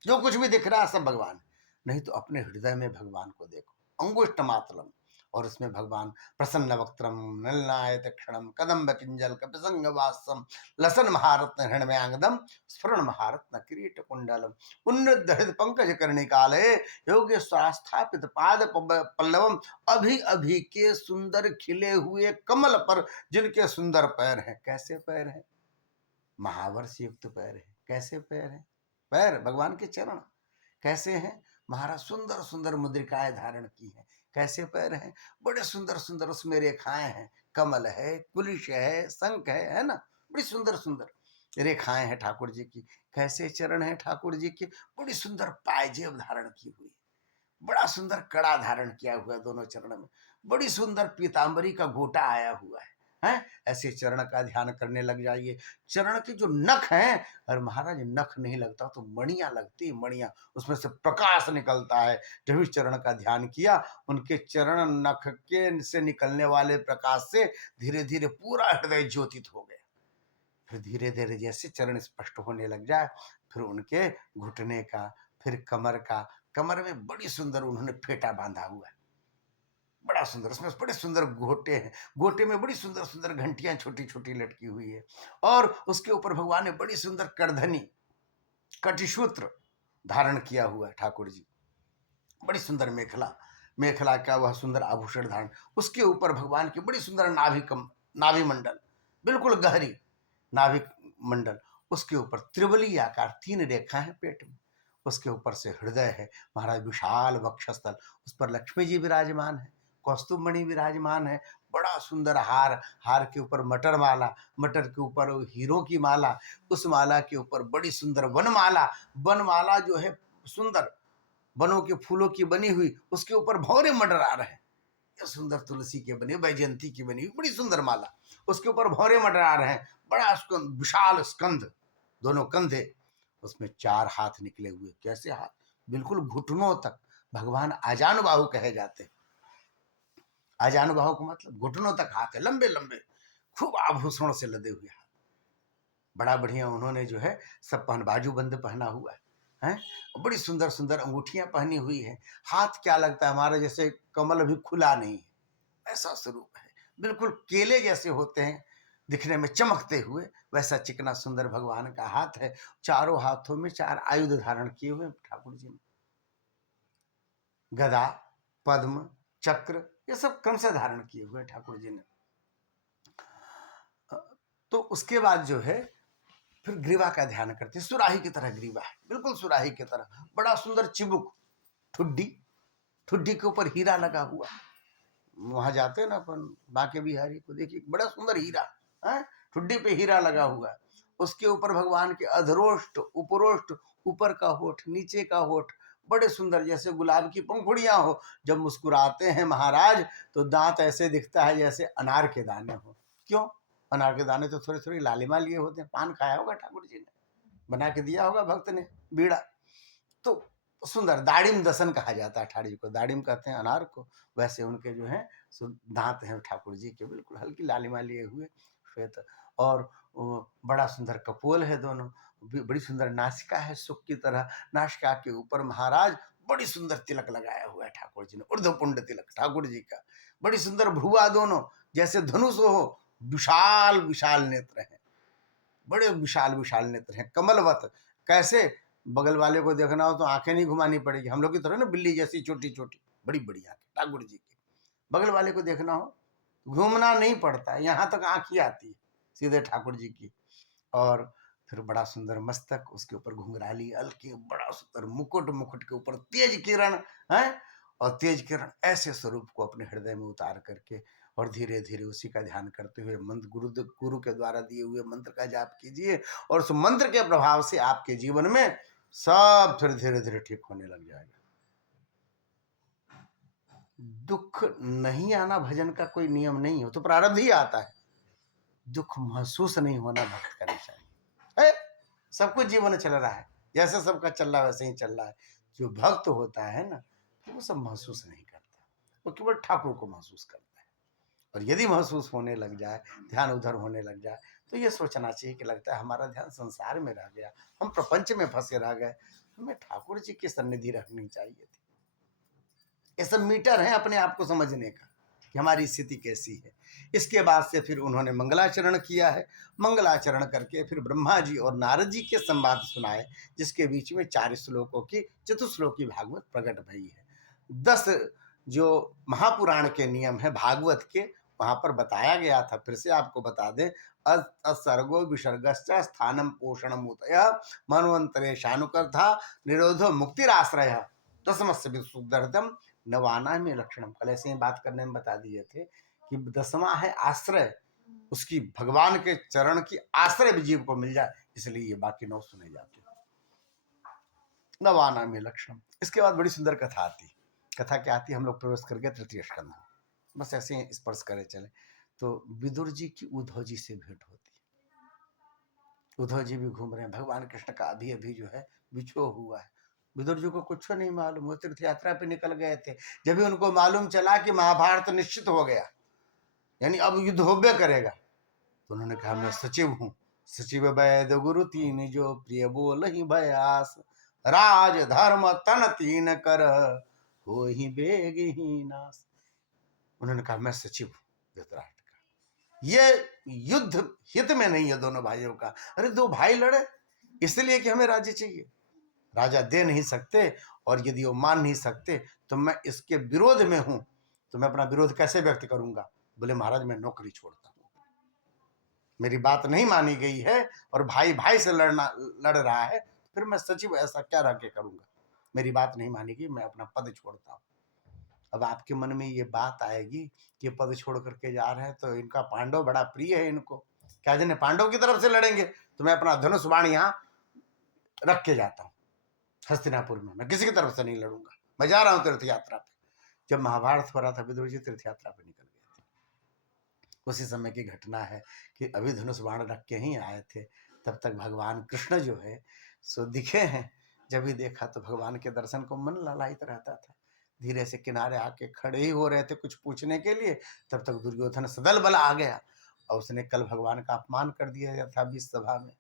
जो कुछ भी दिख रहा है सब भगवान, नहीं तो अपने हृदय में भगवान को देखो, अंगुष्ठ मात्रम, और उसमें भगवान प्रसन्न वक्त्रम नलनायत क्षणम कदम्ब किंजल कपिसंग वासम लसन महारत्न हृणमयांगदम स्फुरण महारत्न किरीट कुंडलम उन्नत हृद पंकज कर्णिकाले योग्य स्वास्थापित पाद पल्लवम अभी अभी के सुंदर खिले हुए कमल पर जिनके सुंदर पैर हैं। कैसे पैर हैं? महावर्ष युक्त पैर हैं। कैसे पैर हैं? पैर भगवान के चरण कैसे हैं? महाराज सुंदर सुंदर मुद्रिकाएं धारण की हैं। कैसे पैर हैं? बड़े सुंदर सुंदर उसमें रेखाएं हैं, कमल है, कुलिश है, शंख है ना, बड़ी सुंदर सुंदर रेखाएं हैं ठाकुर जी की। कैसे चरण है ठाकुर जी के? बड़ी सुंदर पायजेब धारण की हुई, बड़ा सुंदर कड़ा धारण किया हुआ है दोनों चरण में, बड़ी सुंदर पीतांबरी का गोटा आया हुआ है। हैं? ऐसे चरण का ध्यान करने लग जाइए। चरण के जो नख हैं, और महाराज नख नहीं लगता तो मणियां लगती, मणियां, उसमें से प्रकाश निकलता है। जब इस चरण का ध्यान किया, उनके चरण नख के से निकलने वाले प्रकाश से धीरे धीरे पूरा हृदय ज्योतित हो गया। फिर धीरे धीरे जैसे चरण स्पष्ट होने लग जाए, फिर उनके घुटने का, फिर कमर का, कमर में बड़ी सुंदर उन्होंने फेटा बांधा हुआ है, बड़ा सुंदर, उसमें बड़े सुंदर गोटे हैं, गोटे में बड़ी सुंदर सुंदर घंटियां छोटी छोटी लटकी हुई है, और उसके ऊपर भगवान ने बड़ी सुंदर करधनी कटिसूत्र धारण किया हुआ है ठाकुर जी। बड़ी सुंदर मेखला, मेखला का वह सुंदर आभूषण धारण, उसके ऊपर भगवान की बड़ी सुंदर नाभि मंडल, बिल्कुल गहरी नाभि मंडल, उसके ऊपर त्रिवली आकार 3 रेखा है पेट में, उसके ऊपर से हृदय है महाराज, विशाल वक्षस्थल, उस पर लक्ष्मी जी विराजमान है, कौस्तुभ मणि विराजमान है, बड़ा सुंदर हार, हार के ऊपर मटर माला, मटर के ऊपर हीरो की माला, उस माला के ऊपर बड़ी सुंदर वनमाला, वनमाला जो है सुंदर वनों के फूलों की बनी हुई, उसके ऊपर भौरे मटर आ रहे हैं, सुंदर तुलसी के बने, वैजयंती की बनी हुई बड़ी सुंदर माला, उसके ऊपर भौरे मटर आ रहे हैं, बड़ा विशाल स्कंध, दोनों कंधे, उसमें 4 हाथ निकले हुए। कैसे हाथ? बिल्कुल घुटनों तक, भगवान आजानुबाहु कहे जाते हैं। आजानुबाहु का मतलब घुटनों तक हाथ है, लंबे लंबे, खूब आभूषणों से लदे हुए हाथ, बड़ा बढ़िया उन्होंने जो है सब बाजूबंद पहना हुआ है, हैं? बड़ी सुंदर सुंदर अंगूठियां पहनी हुई है। हाथ क्या लगता है हमारा जैसे कमल अभी खुला नहीं है, ऐसा स्वरूप है, बिल्कुल केले जैसे होते हैं दिखने में चमकते हुए, वैसा चिकना सुंदर भगवान का हाथ है। चारों हाथों में 4 आयुध धारण किए हुए ठाकुर जी ने, गदा, पद्म, चक्र, ये सब क्रम से धारण किए हुए ठाकुर जी ने। तो उसके बाद जो है फिर ग्रीवा का ध्यान करते, सुराही की तरह ग्रीवा है, बिल्कुल सुराही की तरह, बड़ा सुंदर चिबुक, ठुड्डी, ठुड्डी के ऊपर हीरा लगा हुआ, वहां जाते हैं ना अपन बांके बिहारी को देखिए, बड़ा सुंदर हीरा है, ठुड्डी पे हीरा लगा हुआ है। उसके ऊपर भगवान के अधरोष्ट, उपरोष्ट, ऊपर का होठ, नीचे का होठ, बड़े सुंदर जैसे गुलाब की पंखुड़ियां हो। जब मुस्कुराते हैं महाराज तो दांत ऐसे दिखता है जैसे अनार के दाने हो। क्यों? अनार के दाने तो थोड़ी थोड़ी लालिमा लिए होते हैं, पान खाया होगा ठाकुर जी ने, बना के दिया होगा भक्त ने बीड़ा, तो सुंदर दाड़िम दसन कहा जाता है ठाकुर जी को, दाड़िम कहते हैं अनार को, वैसे उनके जो है दांत हैं ठाकुर जी के, बिल्कुल हल्की लालिमा लिए हुए श्वेत, और बड़ा सुंदर कपोल है दोनों, बड़ी सुंदर नासिका है सुख की तरह, नासिका के ऊपर महाराज बड़ी सुंदर तिलक लगाया हुआ है ठाकुर जी ने, ऊर्ध्वपुंड तिलक ठाकुर जी का, बड़ी सुंदर भ्रुआ दोनों जैसे धनुष हो, विशाल विशाल नेत्र हैं, बड़े विशाल विशाल नेत्र हैं, कमलवत। कैसे? बगल वाले को देखना हो तो आंखें नहीं घुमानी पड़ेगी, हम लोग की तरह ना बिल्ली जैसी छोटी छोटी बड़ी बड़ी आंखें ठाकुर जी की, बगल वाले को देखना हो घूमना नहीं पड़ता, यहाँ तक आँख ही आती है सीधे ठाकुर जी की। और फिर बड़ा सुंदर मस्तक, उसके ऊपर घुंघराली हल्की, बड़ा सुंदर मुकुट, मुकुट के ऊपर तेज किरण है, और तेज किरण ऐसे स्वरूप को अपने हृदय में उतार करके और धीरे धीरे उसी का ध्यान करते हुए मंत्र गुरु के द्वारा दिए हुए मंत्र का जाप कीजिए, और उस मंत्र के प्रभाव से आपके जीवन में सब फिर धीरे धीरे ठीक होने लग जाएगा। दुख नहीं आना भजन का कोई नियम नहीं हो, तो प्रारब्ध ही आता है। दुख महसूस नहीं होना भक्त का निशान है। सब कुछ जीवन चल रहा है, जैसे सबका चल रहा है वैसे ही चल रहा है। जो भक्त होता है ना, तो वो सब महसूस नहीं करता, वो केवल ठाकुर को महसूस करता है। और यदि महसूस होने लग जाए, ध्यान उधर होने लग जाए, तो ये सोचना चाहिए कि लगता है हमारा ध्यान संसार में रह गया, हम प्रपंच में फंसे रह गए, हमें ठाकुर जी की सन्निधि रखनी चाहिए थी। ये सब मीटर है अपने आप को समझने का कि हमारी स्थिति कैसी है। इसके बाद से फिर उन्होंने मंगलाचरण किया है। मंगलाचरण करके फिर ब्रह्मा जी और नारद जी के संवाद सुनाए, जिसके बीच में 4 श्लोकों की चतुश्लोकी भागवत प्रकट भई है। 10 जो महापुराण के नियम है भागवत के, वहां पर बताया गया था। फिर से आपको बता दें, असर्गो विसर्गश्च स्थानम पोषणम उतय मनवंतरे शानुकर्था निरोधो मुक्तिराश्रय दसमस्य विशुद्धर्तम नवाना में लक्षणम। कल ऐसे ही बात करने में बता दिए थे कि 10वां है आश्रय, उसकी भगवान के चरण की आश्रय भी जीव को मिल जाए, इसलिए ये बाकी 9 सुने जाते हैं। नवाना में लक्षणम। इसके बाद बड़ी सुंदर कथा आती। कथा क्या आती, हम लोग प्रवेश करके तृतीय स्कंध में, बस ऐसे ही स्पर्श करे चले तो विदुर जी की उद्धव जी से भेंट होती। उद्धव जी भी घूम रहे हैं, भगवान कृष्ण का अभी अभी जो है विछोह हुआ है। विदुर जी को कुछ नहीं मालूम, वो तीर्थ यात्रा पे निकल गए थे। जब भी उनको मालूम चला कि महाभारत निश्चित हो गया, यानी अब युद्ध होबे करेगा, तो उन्होंने कहा मैं सचिव हूँ, सचिव वैद गुरु तीन जो प्रिय बोल ही भयास, राज धर्म तन तीन कर हो ही बेग ही नाश। उन्होंने कहा मैं सचिव हूँ धृतराष्ट्र का, ये युद्ध हित में नहीं है दोनों भाइयों का। अरे 2 भाई लड़े इसलिए कि हमें राज्य चाहिए, राजा दे नहीं सकते, और यदि वो मान नहीं सकते तो मैं इसके विरोध में हूं, तो मैं अपना विरोध कैसे व्यक्त करूंगा। बोले महाराज मैं नौकरी छोड़ता हूं, मेरी बात नहीं मानी गई है और भाई भाई से लड़ रहा है, फिर मैं सचिव ऐसा क्या रह के करूंगा, मेरी बात नहीं मानी गई, मैं अपना पद छोड़ता हूं। अब आपके मन में ये बात आएगी कि पद छोड़ करके जा रहे हैं, तो इनका पांडव बड़ा प्रिय है, इनको क्या जाने पांडव की तरफ से लड़ेंगे, तो मैं अपना धनुष बाण यहाँ रख के जाता हूँ हस्तिनापुर में, मैं किसी की तरफ से नहीं लड़ूंगा, मैं जा रहा हूँ तीर्थ यात्रा पे। जब महाभारत हो रहा था, विदुर जी तीर्थ यात्रा पे निकल गए थे। उसी समय की घटना है कि अभी धनुष बाण रख के ही आए थे, तब तक भगवान कृष्ण जो है सो दिखे हैं। जब भी देखा तो भगवान के दर्शन को मन ललायित रहता था। धीरे से किनारे आके खड़े ही हो रहे थे कुछ पूछने के लिए, तब तक दुर्योधन सदल बल आ गया, और उसने कल भगवान का अपमान कर दिया था बीच सभा में।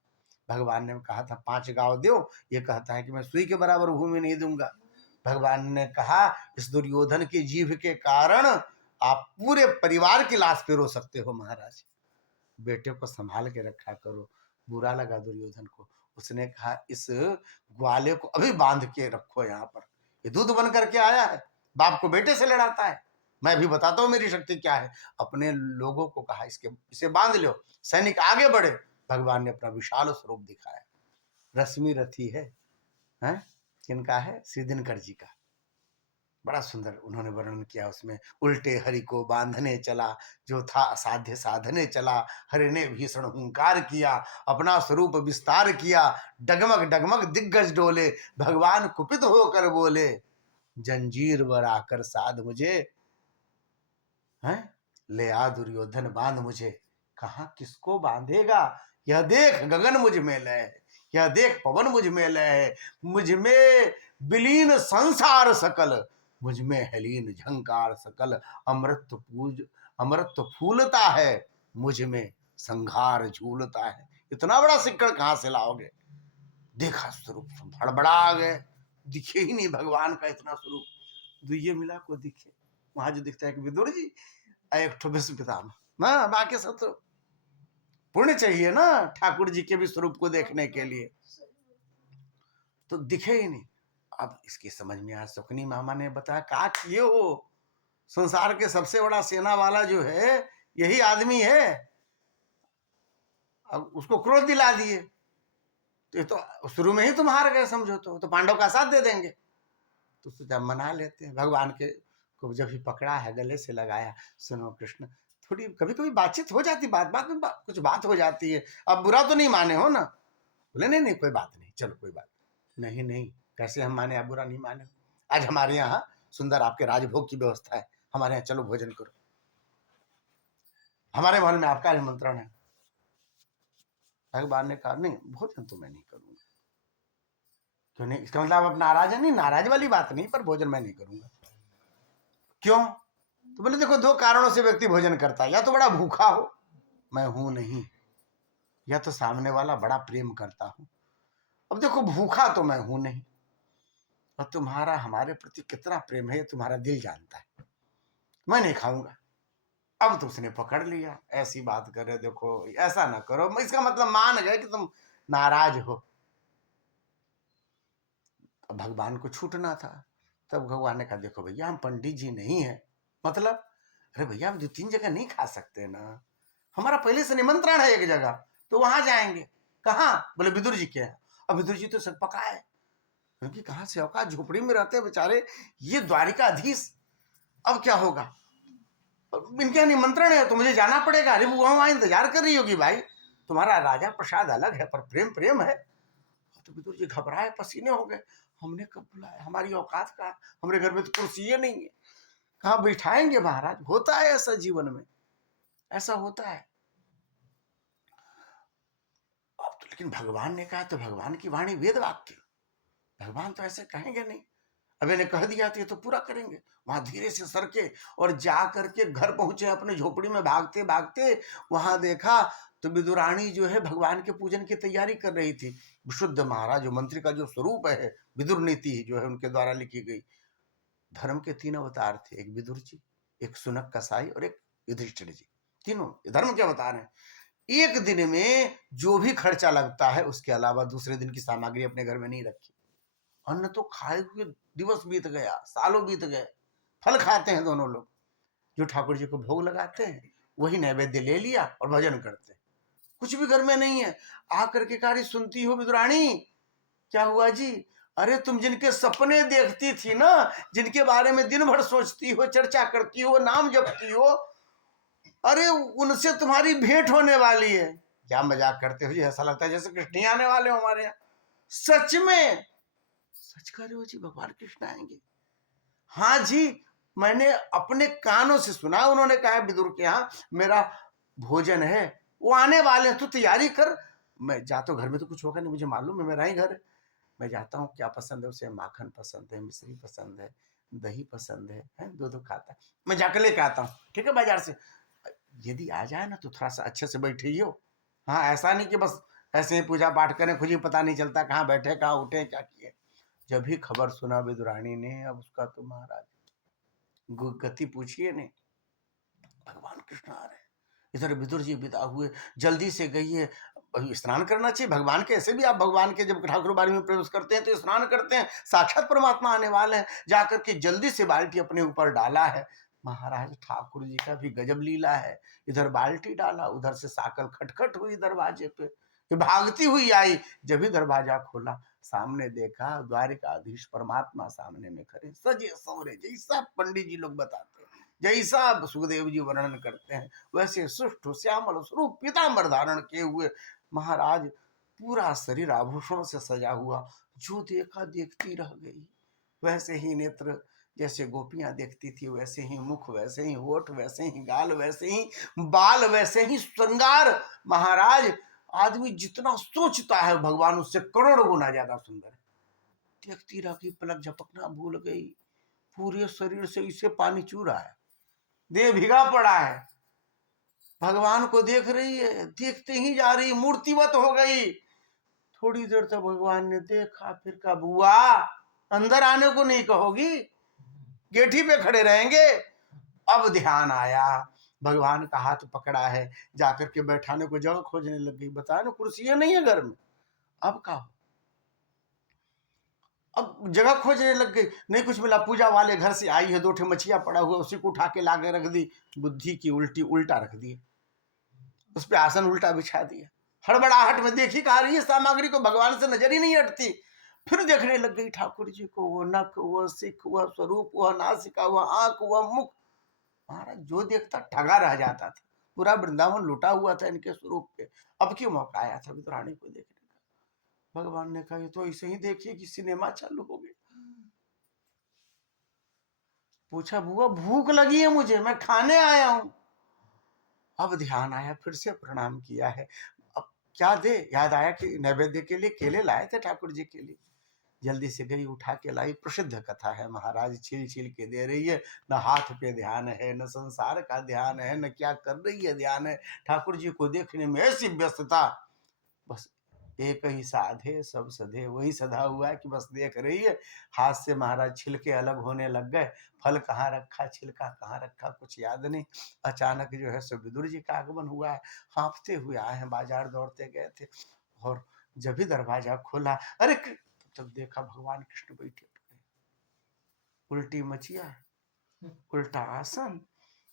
भगवान ने कहा था 5 गांव दो, ये कहता है कि मैं सुई के बराबर भूमि नहीं दूंगा। भगवान ने कहा इस दुर्योधन की जीभ के कारण आप पूरे परिवार की लाश पे रो सकते हो महाराज, बेटे को संभाल के रखा करो। बुरा लगा दुर्योधन को, उसने कहा इस ग्वाले को अभी बांध के रखो यहाँ पर, ये दूध बन करके आया है, बाप को बेटे से लड़ाता है, मैं भी बताता हूँ मेरी शक्ति क्या है। अपने लोगों को कहा इसे बांध लो, सैनिक आगे बढ़े। भगवान ने अपना विशाल स्वरूप दिखाया, रश्मि रथी है, हैं? किनका है, श्री दिनकर जी का। बड़ा सुंदर उन्होंने वर्णन किया उसमें, उल्टे हरि को बांधने चला, जो था असाध्य साधने चला, हरि ने भीषण हुंकार किया, अपना स्वरूप विस्तार किया, डगमग डगमग दिग्गज डोले, भगवान कुपित होकर बोले जंजीर वर आकर साध मुझे, हैं? ले आ दुर्योधन बांध मुझे। कहा किसको बांधेगा, यह देख गगन मुझ में लय है, यह देख पवन मुझ में लय है, मुझ में विलीन संसार सकल, मुझ में हलीन झंकार सकल, अमृत फूलता है, मुझ में संघार झूलता है। इतना बड़ा सिक्कड़ कहां से लाओगे। देखा स्वरूप हड़बड़ा गए, दिखे ही नहीं भगवान का इतना स्वरूप। दुइये मिला को दिखे, वहां जो दिखता है कि विदुर जी एक ठो विश्व पितामह ना, बाकी सब तो पुण्य चाहिए ना ठाकुर जी के भी स्वरूप को देखने के लिए, तो दिखे ही नहीं। अब इसकी समझ में आया, सुकनी मामा ने बताया कहा किए हो, संसार के सबसे बड़ा सेना वाला जो है यही आदमी है। अब उसको क्रोध दिला दिए तो ये तो शुरू में ही तुम हार गए समझो, तो पांडव का साथ दे देंगे। तो सोचा मना लेते हैं। भगवान के को जब भी पकड़ा है, गले से लगाया, सुनो कृष्ण, थोड़ी कभी कभी बातचीत हो जाती, बात में कुछ बात हो जाती है, अब बुरा तो नहीं माने हो ना? बोले नहीं नहीं कोई बात नहीं, चलो कोई बात नहीं। नहीं कैसे हम माने, आप बुरा नहीं माने? आज हमारे यहाँ सुंदर आपके राजभोग की व्यवस्था है, हमारे यहाँ चलो भोजन करो, हमारे महल में आपका निमंत्रण है। भगवान ने कहा नहीं, भोजन तो मैं नहीं करूंगा। क्यों नहीं? इसका मतलब आप नाराज है? नहीं, नाराज वाली बात नहीं, पर भोजन मैं नहीं करूंगा। क्यों? तो बोले देखो, दो कारणों से व्यक्ति भोजन करता है, या तो बड़ा भूखा हो, मैं हूं नहीं, या तो सामने वाला बड़ा प्रेम करता हूं। अब देखो भूखा तो मैं हूं नहीं, और तुम्हारा हमारे प्रति कितना प्रेम है तुम्हारा दिल जानता है, मैं नहीं खाऊंगा। अब तो उसने पकड़ लिया, ऐसी बात करे, देखो ऐसा ना करो, इसका मतलब मान गए कि तुम नाराज हो। अब भगवान को छूटना था। तब भगवान ने कहा देखो भैया, हम पंडित जी नहीं है। मतलब अरे भैया, हम 2-3 जगह नहीं खा सकते ना, हमारा पहले से निमंत्रण है एक जगह, तो वहां जाएंगे। कहाँ? बोले विदुर जी के यहाँ। अब विदुर जी तो सब पका है, क्योंकि कहाँ से औकात, झोपड़ी में रहते हैं बेचारे, ये द्वारिकाधीश। अब क्या होगा? इनके यहाँ निमंत्रण है तो मुझे जाना पड़ेगा। अरे वो वहां इंतजार कर रही होगी भाई, तुम्हारा राजा प्रसाद अलग है पर प्रेम प्रेम है। तो विदुर जी घबराए, पसीने हो गए, हमने कब बुलाया, हमारी औकात का, हमारे घर में तो कुर्सी नहीं है, कहाँ बिठाएंगे महाराज? होता है ऐसा जीवन में, ऐसा होता है। अब तो लेकिन भगवान ने कहा, तो भगवान की वाणी वेद वाक्य, भगवान तो ऐसे कहेंगे नहीं। अब इन्हें कह दिया तो ये तो पूरा करेंगे। वहां धीरे से सरके और जा करके घर पहुंचे, अपने झोपड़ी में भागते भागते। वहां देखा तो विदुरानी जो है भगवान के पूजन की तैयारी कर रही थी। विशुद्ध महाराज जो मंत्री का जो स्वरूप है, विदुर नीति जो है उनके द्वारा लिखी गई। धर्म के 3 अवतार थे, एक विदुर जी, एक सुनक कसाई और एक युधिष्ठिर जी। तीनों धर्म के अवतार हैं। एक दिन में जो भी खर्चा लगता है उसके अलावा दूसरे दिन की सामग्री अपने घर में नहीं रखी। अन्न तो खाए हुए दिवस बीत गया, सालों बीत गए। फल खाते हैं दोनों लोग, जो ठाकुर जी को भोग लगाते हैं वही नैवेद्य ले लिया और भजन करते हैं। कुछ भी घर में नहीं है। आकर के कारी सुनती हो विदुरानी, क्या हुआ जी? अरे तुम जिनके सपने देखती थी ना, जिनके बारे में दिन भर सोचती हो, चर्चा करती हो, नाम जपती हो, अरे उनसे तुम्हारी भेंट होने वाली है। क्या मजाक करते हो जी? ऐसा लगता है जैसे कृष्ण ही आने वाले हो हमारे यहाँ। सच में? सच कह रहे हो जी, भगवान कृष्ण आएंगे? हाँ जी, मैंने अपने कानों से सुना। उन्होंने कहा विदुर के यहाँ मेरा भोजन है, वो आने वाले हैं, तू तैयारी कर। मैं जाता हूँ, घर में तो कुछ होगा नहीं, मुझे मालूम है मेरा ही घर है। मैं जाता हूँ, क्या पसंद है उसे? माखन पसंद है, मिश्री पसंद है, दही पसंद है, दूध खाता है। मैं जाकर लेके आता हूँ, ठीक है, बाजार से। यदि आ जाए ना तो थोड़ा सा अच्छे से बैठिए। हाँ, ऐसा नहीं कि बस ऐसे ही पूजा पाठ करें, खुद ही पता नहीं चलता कहाँ बैठे, कहाँ उठे, क्या किए। जब भी खबर सुना विदुरानी ने, अब उसका तो महाराज गति पूछिए नहीं। भगवान कृष्ण आ रहे हैं। इधर विदुर जी विदा हुए, जल्दी से गई है, स्नान करना चाहिए भगवान के। ऐसे भी आप भगवान के जब ठाकुर बाड़ी में प्रवेश करते हैं तो स्नान करते हैं, साक्षात परमात्मा आने वाले हैं। जाकर के जल्दी से बाल्टी अपने ऊपर डाला है। महाराज ठाकुर जी का भी गजब लीला है। इधर बाल्टी डाला, उधर से साकल खटखट हुई दरवाजे पे, ये भागती हुई आई। जब ही दरवाजा खोला, सामने देखा द्वारिकाधीश परमात्मा सामने में खड़े, सजे सवरे, जैसा पंडित जी लोग बताते हैं, जैसा सुखदेव जी वर्णन करते हैं, वैसे सुष्ट श्यामल स्वरूप पीताम्बर धारण किए हुए महाराज, पूरा शरीर आभूषणों से सजा हुआ। जो देखा देखती रह गई। वैसे ही नेत्र जैसे गोपियां देखती थी, वैसे ही मुख, वैसे ही होठ, वैसे ही गाल, वैसे ही बाल, वैसे ही श्रृंगार। महाराज आदमी जितना सोचता है भगवान उससे करोड़ गुना ज्यादा सुंदर है। देखती रह गई, पलक झपकना भूल गई। पूरे शरीर से इसे पानी चू रहा है, देह भिगा पड़ा है। भगवान को देख रही है, देखते ही जा रही, मूर्तिवत हो गई। थोड़ी देर तक भगवान ने देखा, फिर कहा बुआ अंदर आने को नहीं कहोगी? गेठी पे खड़े रहेंगे। अब ध्यान आया, भगवान का हाथ पकड़ा है, जाकर के बैठाने को जगह खोजने लग गई। बताया ना, कुर्सियां नहीं है घर में। अब कहा अब जगह खोजने लग गई, नहीं कुछ मिला। पूजा वाले घर से आई है, 2 ठे मछिया पड़ा हुआ, उसी को उठा के लाके रख दी। बुद्धि की उल्टी उल्टा रख दी, उस पे आसन उल्टा बिछा दिया। हड़बड़ाहट में देखी कहा रही है सामग्री को, भगवान से नजर ही नहीं हटती। फिर देखने लग गई ठाकुर जी को, वो नख, वह सिख, वह स्वरूप, वह नासिका, वह आंख, वह मुख। महाराज जो देखता ठगा रह जाता था। पूरा वृंदावन लुटा हुआ था इनके स्वरूप पे। अब क्यों मौका आया था विदुरानी को देखने का? भगवान ने कहा ये तो ऐसे ही देखिए कि सिनेमा चालू हो गया। पूछा बुआ भूख लगी है मुझे, मैं खाने आया हूं। अब ध्यान आया, फिर से प्रणाम किया है। अब क्या दे, याद आया कि नैवेद्य के लिए केले लाए थे ठाकुर जी के लिए। जल्दी से गई, उठा के लाई। प्रसिद्ध कथा है, महाराज छील छील के दे रही है। न हाथ पे ध्यान है, न संसार का ध्यान है, न क्या कर रही है ध्यान है। ठाकुर जी को देखने में ऐसी व्यस्तता, बस एक ही साधे सब सधे, वही सधा हुआ है कि बस देख रही है। हाथ से महाराज छिलके अलग होने लग गए। फल कहाँ रखा, छिलका कहाँ रखा, कुछ याद नहीं। अचानक जो है सो विदुर जी का आगमन हुआ है। हाँफते हुए आए हैं, बाजार दौड़ते गए थे। और जब भी दरवाजा खोला, अरे तब देखा भगवान कृष्ण बैठे पड़े, उल्टी मचिया, उल्टा आसन,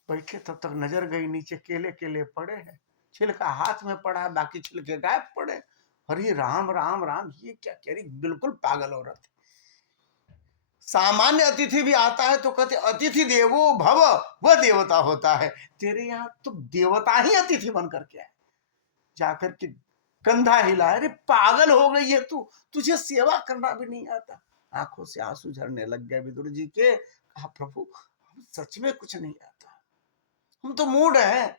बैठे। तब तक नजर गई नीचे, केले केले पड़े हैं, छिलका हाथ में पड़ा है, बाकी छिलके गायब पड़े। अरे राम राम राम, ये क्या कह रही, बिल्कुल पागल औरत। सामान्य अतिथि भी आता है तो कहते अतिथि देवो भव, वह देवता होता है। तेरे यहाँ तो देवता ही अतिथि बन करके आए। जाकर के कंधा हिला, अरे पागल हो गई है तू, तुझे सेवा करना भी नहीं आता। आंखों से आंसू झरने लग गए विदुर जी के। कहा प्रभु हम सच में कुछ नहीं आता, हम तो मूड हैं।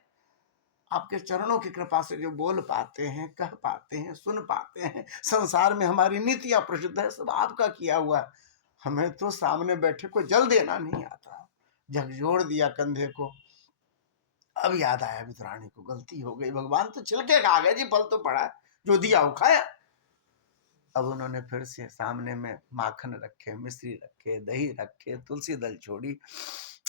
आपके चरणों की कृपा से जो बोल पाते हैं, कह पाते हैं, सुन पाते हैं, संसार में हमारी नीतियां प्रसिद्ध है, सब आपका किया हुआ। हमें तो सामने बैठे को जल देना नहीं आता। झकझोर दिया कंधे को। अब याद आया विदुरानी को, गलती हो गई। भगवान तो छिलके खा गए जी, फल तो पड़ा है, जो दिया वो खाया। अब उन्होंने फिर से सामने में माखन रखे, मिश्री रखे, दही रखे, तुलसी दल छोड़ी,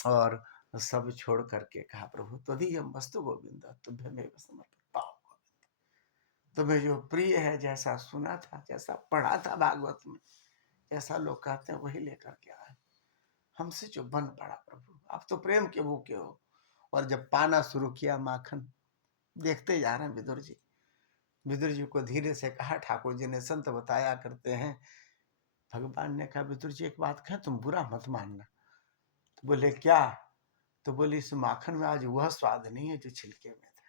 और सब छोड़ करके कहा प्रभु त्वदीयम वस्तु गोविंद तुभ्यमेव समर्पित। तुम्हें जो प्रिय है, जैसा सुना था, जैसा पढ़ा था भागवत में, जैसा लोग कहते हैं वही लेकर के आए। हमसे जो बन पड़ा प्रभु, आप तो प्रेम के भूखे हो। और जब पाना शुरू किया माखन, देखते जा रहे हैं विदुर जी। विदुर जी को धीरे से कहा, ठाकुर जी ने संत बताया करते हैं, भगवान ने कहा विदुर जी एक बात कहें, तुम बुरा मत मानना। तो बोले क्या? तो बोले इस माखन में आज वह स्वाद नहीं है जो छिलके में था।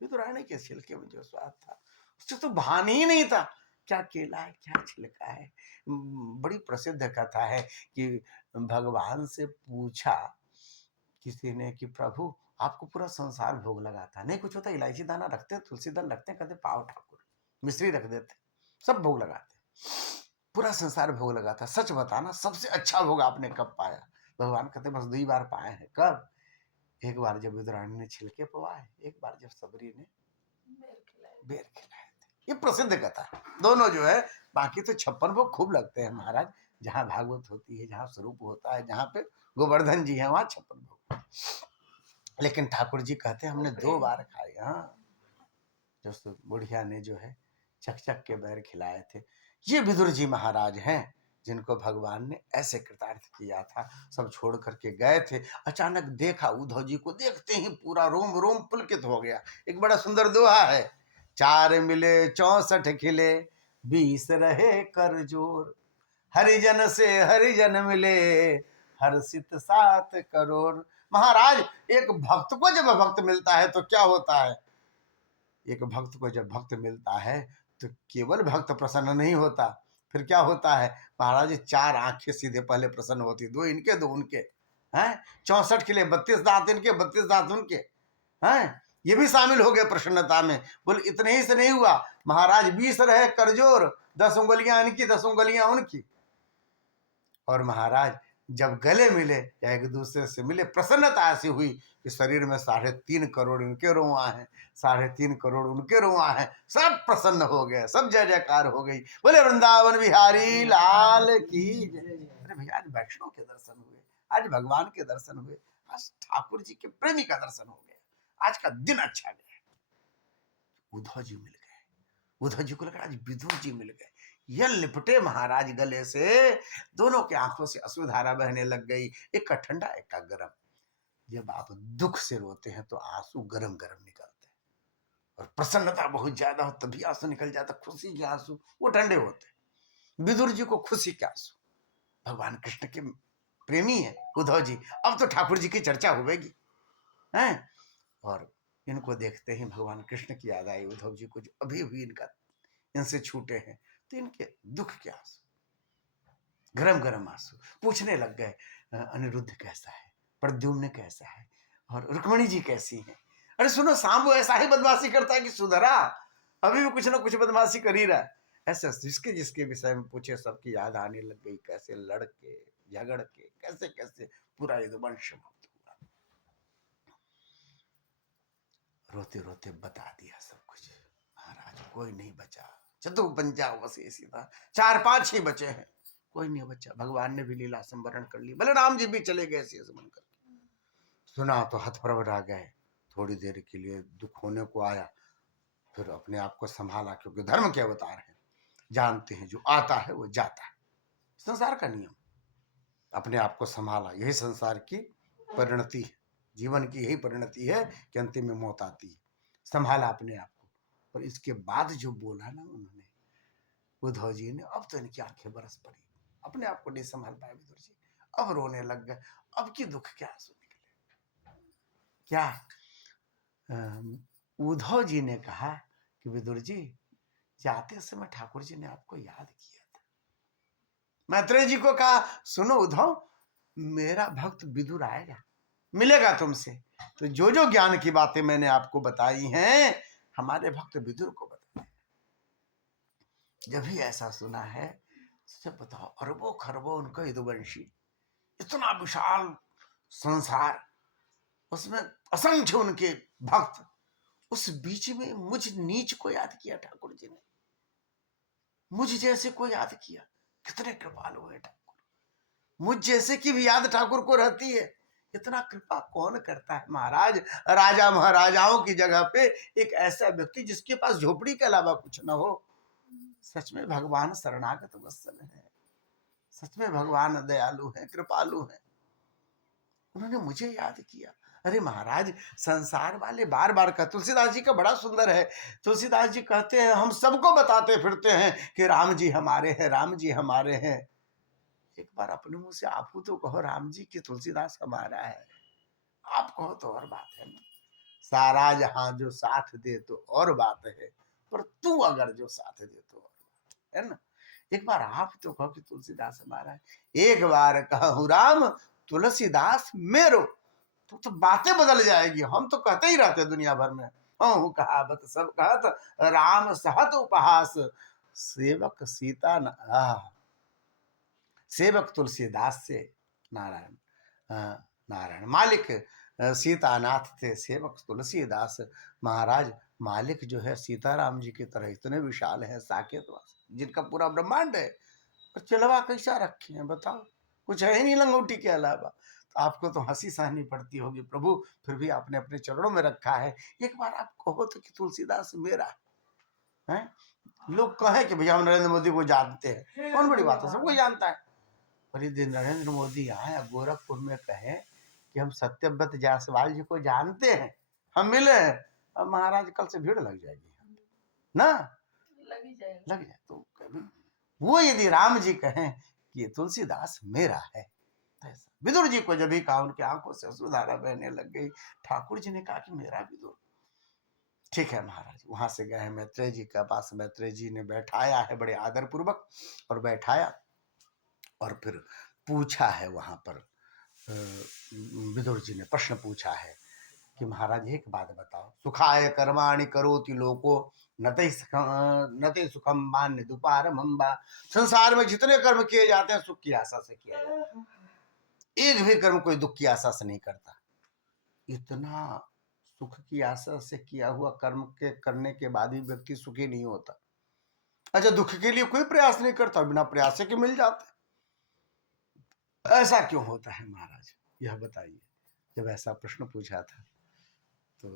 विदुरानी के छिलके में जो स्वाद था उससे तो भान ही नहीं था। क्या केला है, क्या छिलका है। बड़ी प्रसिद्ध कथा है कि भगवान से पूछा किसी ने कि प्रभु आपको पूरा संसार भोग लगाता, नहीं कुछ होता, इलायची दाना रखते, तुलसी दल रखते, कहते पाओ ठाकुर, मिश्री रख देते, सब भोग लगाते, पूरा संसार भोग लगाता, सच बताना सबसे अच्छा भोग आपने कब पाया? भगवान कहते बस 2 बार पाए हैं। कब? एक बार जब विदुरानी ने छिलके पवाए, एक बार जब सबरी ने बेर खिलाए थे। ये प्रसिद्ध कथा है दोनों जो है। बाकी तो 56 भोग खूब लगते हैं महाराज, जहाँ भागवत होती है, जहाँ स्वरूप होता है, जहाँ पे गोवर्धन जी है, वहां 56 भोग। लेकिन ठाकुर जी कहते हैं हमने 2 बार खाए। हाँ, जो बुढ़िया ने जो है चक चक के बैर खिलाए थे। ये विदुर जी महाराज हैं जिनको भगवान ने ऐसे कृतार्थ किया था। सब छोड़ करके गए थे। अचानक देखा, उद्धव जी को देखते ही पूरा रोम रोम पुलकित हो गया। एक बड़ा सुंदर दोहा है, 4 मिले 64 खिले, 20 रहे कर जोर, हरिजन से हरिजन मिले, हर्षित 7 करोड़। महाराज एक भक्त को जब भक्त मिलता है तो क्या होता है? एक भक्त को जब भक्त मिलता है तो केवल भक्त प्रसन्न नहीं होता, फिर क्या होता है महाराज? 4 आंखें सीधे पहले प्रसन्न होती, 2 इनके 2 उनके हैं। 64 के लिए 32 दांत इनके, 32 दांत उनके हैं। ये भी शामिल हो गए प्रसन्नता में। बोल इतने ही से नहीं हुआ महाराज, 20 रहे करजोर, 10 उंगलियां इनकी, 10 उंगलियां उनकी। और महाराज जब गले मिले या एक दूसरे से मिले, प्रसन्नता ऐसी हुई कि शरीर में 3.5 करोड़ इनके रोआ हैं, 3.5 करोड़ उनके रोआ हैं। सब प्रसन्न हो गए, सब जय जयकार हो गई। बोले वृंदावन बिहारी लाल की जय। अरे भैया आज वैष्णव के दर्शन हुए, आज भगवान के दर्शन हुए, आज ठाकुर जी के प्रेमी का दर्शन हो गया। आज का दिन अच्छा गया। उद्धव जी मिल गए। उद्धव जी को लगा आज विदुर जी मिल गए, ये लिपटे महाराज गले से, दोनों की आंखों से अश्रुधारा बहने लग गई, एक का ठंडा एक का गर्म। जब आप दुख से रोते हैं तो आंसू गरम गरम निकलते हैं, और प्रसन्नता बहुत ज्यादा हो तभी आंसू निकल जाता, खुशी के आंसू वो ठंडे होते हैं। विदुर जी को खुशी के आंसू, भगवान कृष्ण के प्रेमी है उद्धव जी, अब तो ठाकुर जी की चर्चा होगी हैं। और इनको देखते ही भगवान कृष्ण की याद आई उद्धव जी को, जो अभी भी इनसे छूटे हैं, तो इनके दुख के आंसू, गरम गरम आंसू। पूछने लग गए अनिरुद्ध कैसा है, प्रद्युम्न कैसा है, और रुक्मणी जी कैसी है। अरे सुनो, सांबो ऐसा ही बदमाशी करता है कि सुधरा, अभी भी कुछ ना कुछ बदमाशी कर ही रहा है। ऐसे जिसके जिसके विषय में पूछे सबकी याद आने लग गई, कैसे लड़के झगड़ के कैसे कैसे पूरा यदुवंश समाप्त हुआ। रोते रोते बता दिया सब कुछ। महाराज कोई नहीं बचा, चतुर्पंचा अवशेषित था, 4-5 ही बचे हैं, कोई नहीं बचा। भगवान ने भी लीला संवरण कर ली, बलराम जी भी चले गए शेष बनकर। सुना तो हतप्रभ आ गए, थोड़ी देर के लिए दुख होने को आया, फिर अपने आप को संभाला, क्योंकि धर्म के अवतार हैं, जानते हैं जो आता है वो जाता है, संसार का नियम। अपने आप को संभाला, यही संसार की परिणति है, जीवन की यही परिणति है कि अंतिम में मौत आती है। संभाला अपने आप को, और इसके बाद जो बोला ना उन्होंने, उद्धव जी ने, अब तो इनकी आंखें बरस पड़ी, अपने आप को नहीं संभाल पाए विदुर जी, अब रोने लग गए। अब की दुख क्या आंसू निकले। क्या उद्धव जी ने कहा कि विदुर जी, जाते समय ठाकुर जी ने आपको याद किया था। मैत्रेय जी को कहा, सुनो उद्धव, मेरा भक्त विदुर आएगा, मिलेगा तुमसे, तो जो जो ज्ञान की बातें मैंने आपको बताई हैं, हमारे भक्त विदुर को बताए। जब भी ऐसा सुना है, सब बताओ, अरबों खरबों उनका यदुवंशी, इतना विशाल संसार, उसमें असंख्य उनके भक्त, उस बीच में मुझ नीच को याद किया ठाकुर जी ने, मुझ जैसे को याद किया। कितने कृपालु है ठाकुर, मुझ जैसे की भी याद ठाकुर को रहती है। इतना कृपा कौन करता है महाराज, राजा महाराजाओं की जगह पे एक ऐसा व्यक्ति जिसके पास झोपड़ी के अलावा कुछ न हो। सच में भगवान शरणागत वत्सल है, सच में भगवान दयालु है, कृपालु है। उन्होंने मुझे याद किया। अरे महाराज, संसार वाले बार बार का, तुलसीदास जी का बड़ा सुंदर है, तुलसीदास जी कहते हैं, हम सबको बताते फिरते हैं कि राम जी हमारे हैं, राम जी हमारे हैं। एक बार अपने मुंह से आप तो कहो राम जी की तुलसीदास हमारा है, आप कहो तो और बात है ना। सारा जहां जो साथ दे तो और बात है, पर तू अगर जो साथ दे तो और बात है ना। एक बार आप तो कहो कि तुलसीदास हमारा है, एक बार कहूँ राम तुलसीदास मेरो, तो बातें बदल जाएगी। हम तो कहते ही रहते दुनिया भर में, हूँ कहावत सब कहत, राम सहत उपहास, सेवक सीता सेवक तुलसीदास से नारायण, नारायण मालिक सीतानाथ थे, सेवक तुलसीदास। महाराज मालिक जो है सीताराम जी की तरह इतने विशाल है, साकेत जिनका पूरा ब्रह्मांड है, और चिलवा कैसा रखे हैं बताओ, कुछ है ही नहीं लंगोटी के अलावा। तो आपको तो हंसी सहनी पड़ती होगी प्रभु, फिर भी आपने अपने चरणों में रखा है। एक बार आप कहो तो कि तुलसीदास मेरा है। लोग कहे कि भैया हम नरेंद्र मोदी को जानते हैं, कौन बड़ी बात है, सबको जानता है। और यदि नरेंद्र मोदी आए गोरखपुर में कहे कि हम सत्यव्रत जायसवाल जी को जानते हैं, हम मिले हैं, अब महाराज कल से भीड़ लग जाएगी ना, लग जाए। तो कभी वो यदि राम जी कहें कि तुलसीदास मेरा है, तो ऐसा विदुर जी को जब भी कहा, उनकी आंखों से अश्रुधारा बहने लग गई। ठाकुर जी ने कहा कि मेरा विदुर। ठीक है महाराज, वहां से गए मैत्रेय जी के पास, मैत्रेय जी ने बैठाया है बड़े आदर पूर्वक, और बैठाया, और फिर पूछा है वहां पर, विदुर जी ने प्रश्न पूछा है कि महाराज एक बात बताओ, सुखाय कर्माणि करोति लोको नते सुखम मान्य दुपारम अम्बा। संसार में जितने कर्म किए जाते हैं सुख की आशा से किया जाता है, एक भी कर्म कोई दुख की आशा से नहीं करता। इतना सुख की आशा से किया हुआ कर्म के करने के बाद भी व्यक्ति सुखी नहीं होता। अच्छा, दुख के लिए कोई प्रयास नहीं करता, बिना प्रयास के मिल जाता, ऐसा क्यों होता है महाराज, यह बताइए। जब ऐसा प्रश्न पूछा था तो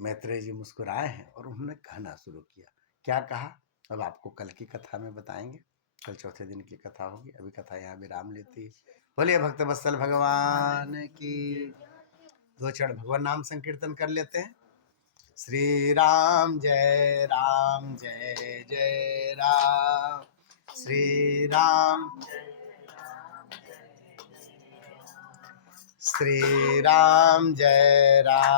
मैत्रेय जी मुस्कुराए हैं, और उन्होंने कहना शुरू किया। क्या कहा अब आपको कल की कथा में बताएंगे। कल चौथे दिन की कथा होगी। अभी कथा यहाँ विराम लेती है। बोलिए भक्त वत्सल भगवान की। दो क्षण भगवान नाम संकीर्तन कर लेते हैं। श्री राम जय राम जय जय राम। श्री राम श्री राम जय राम।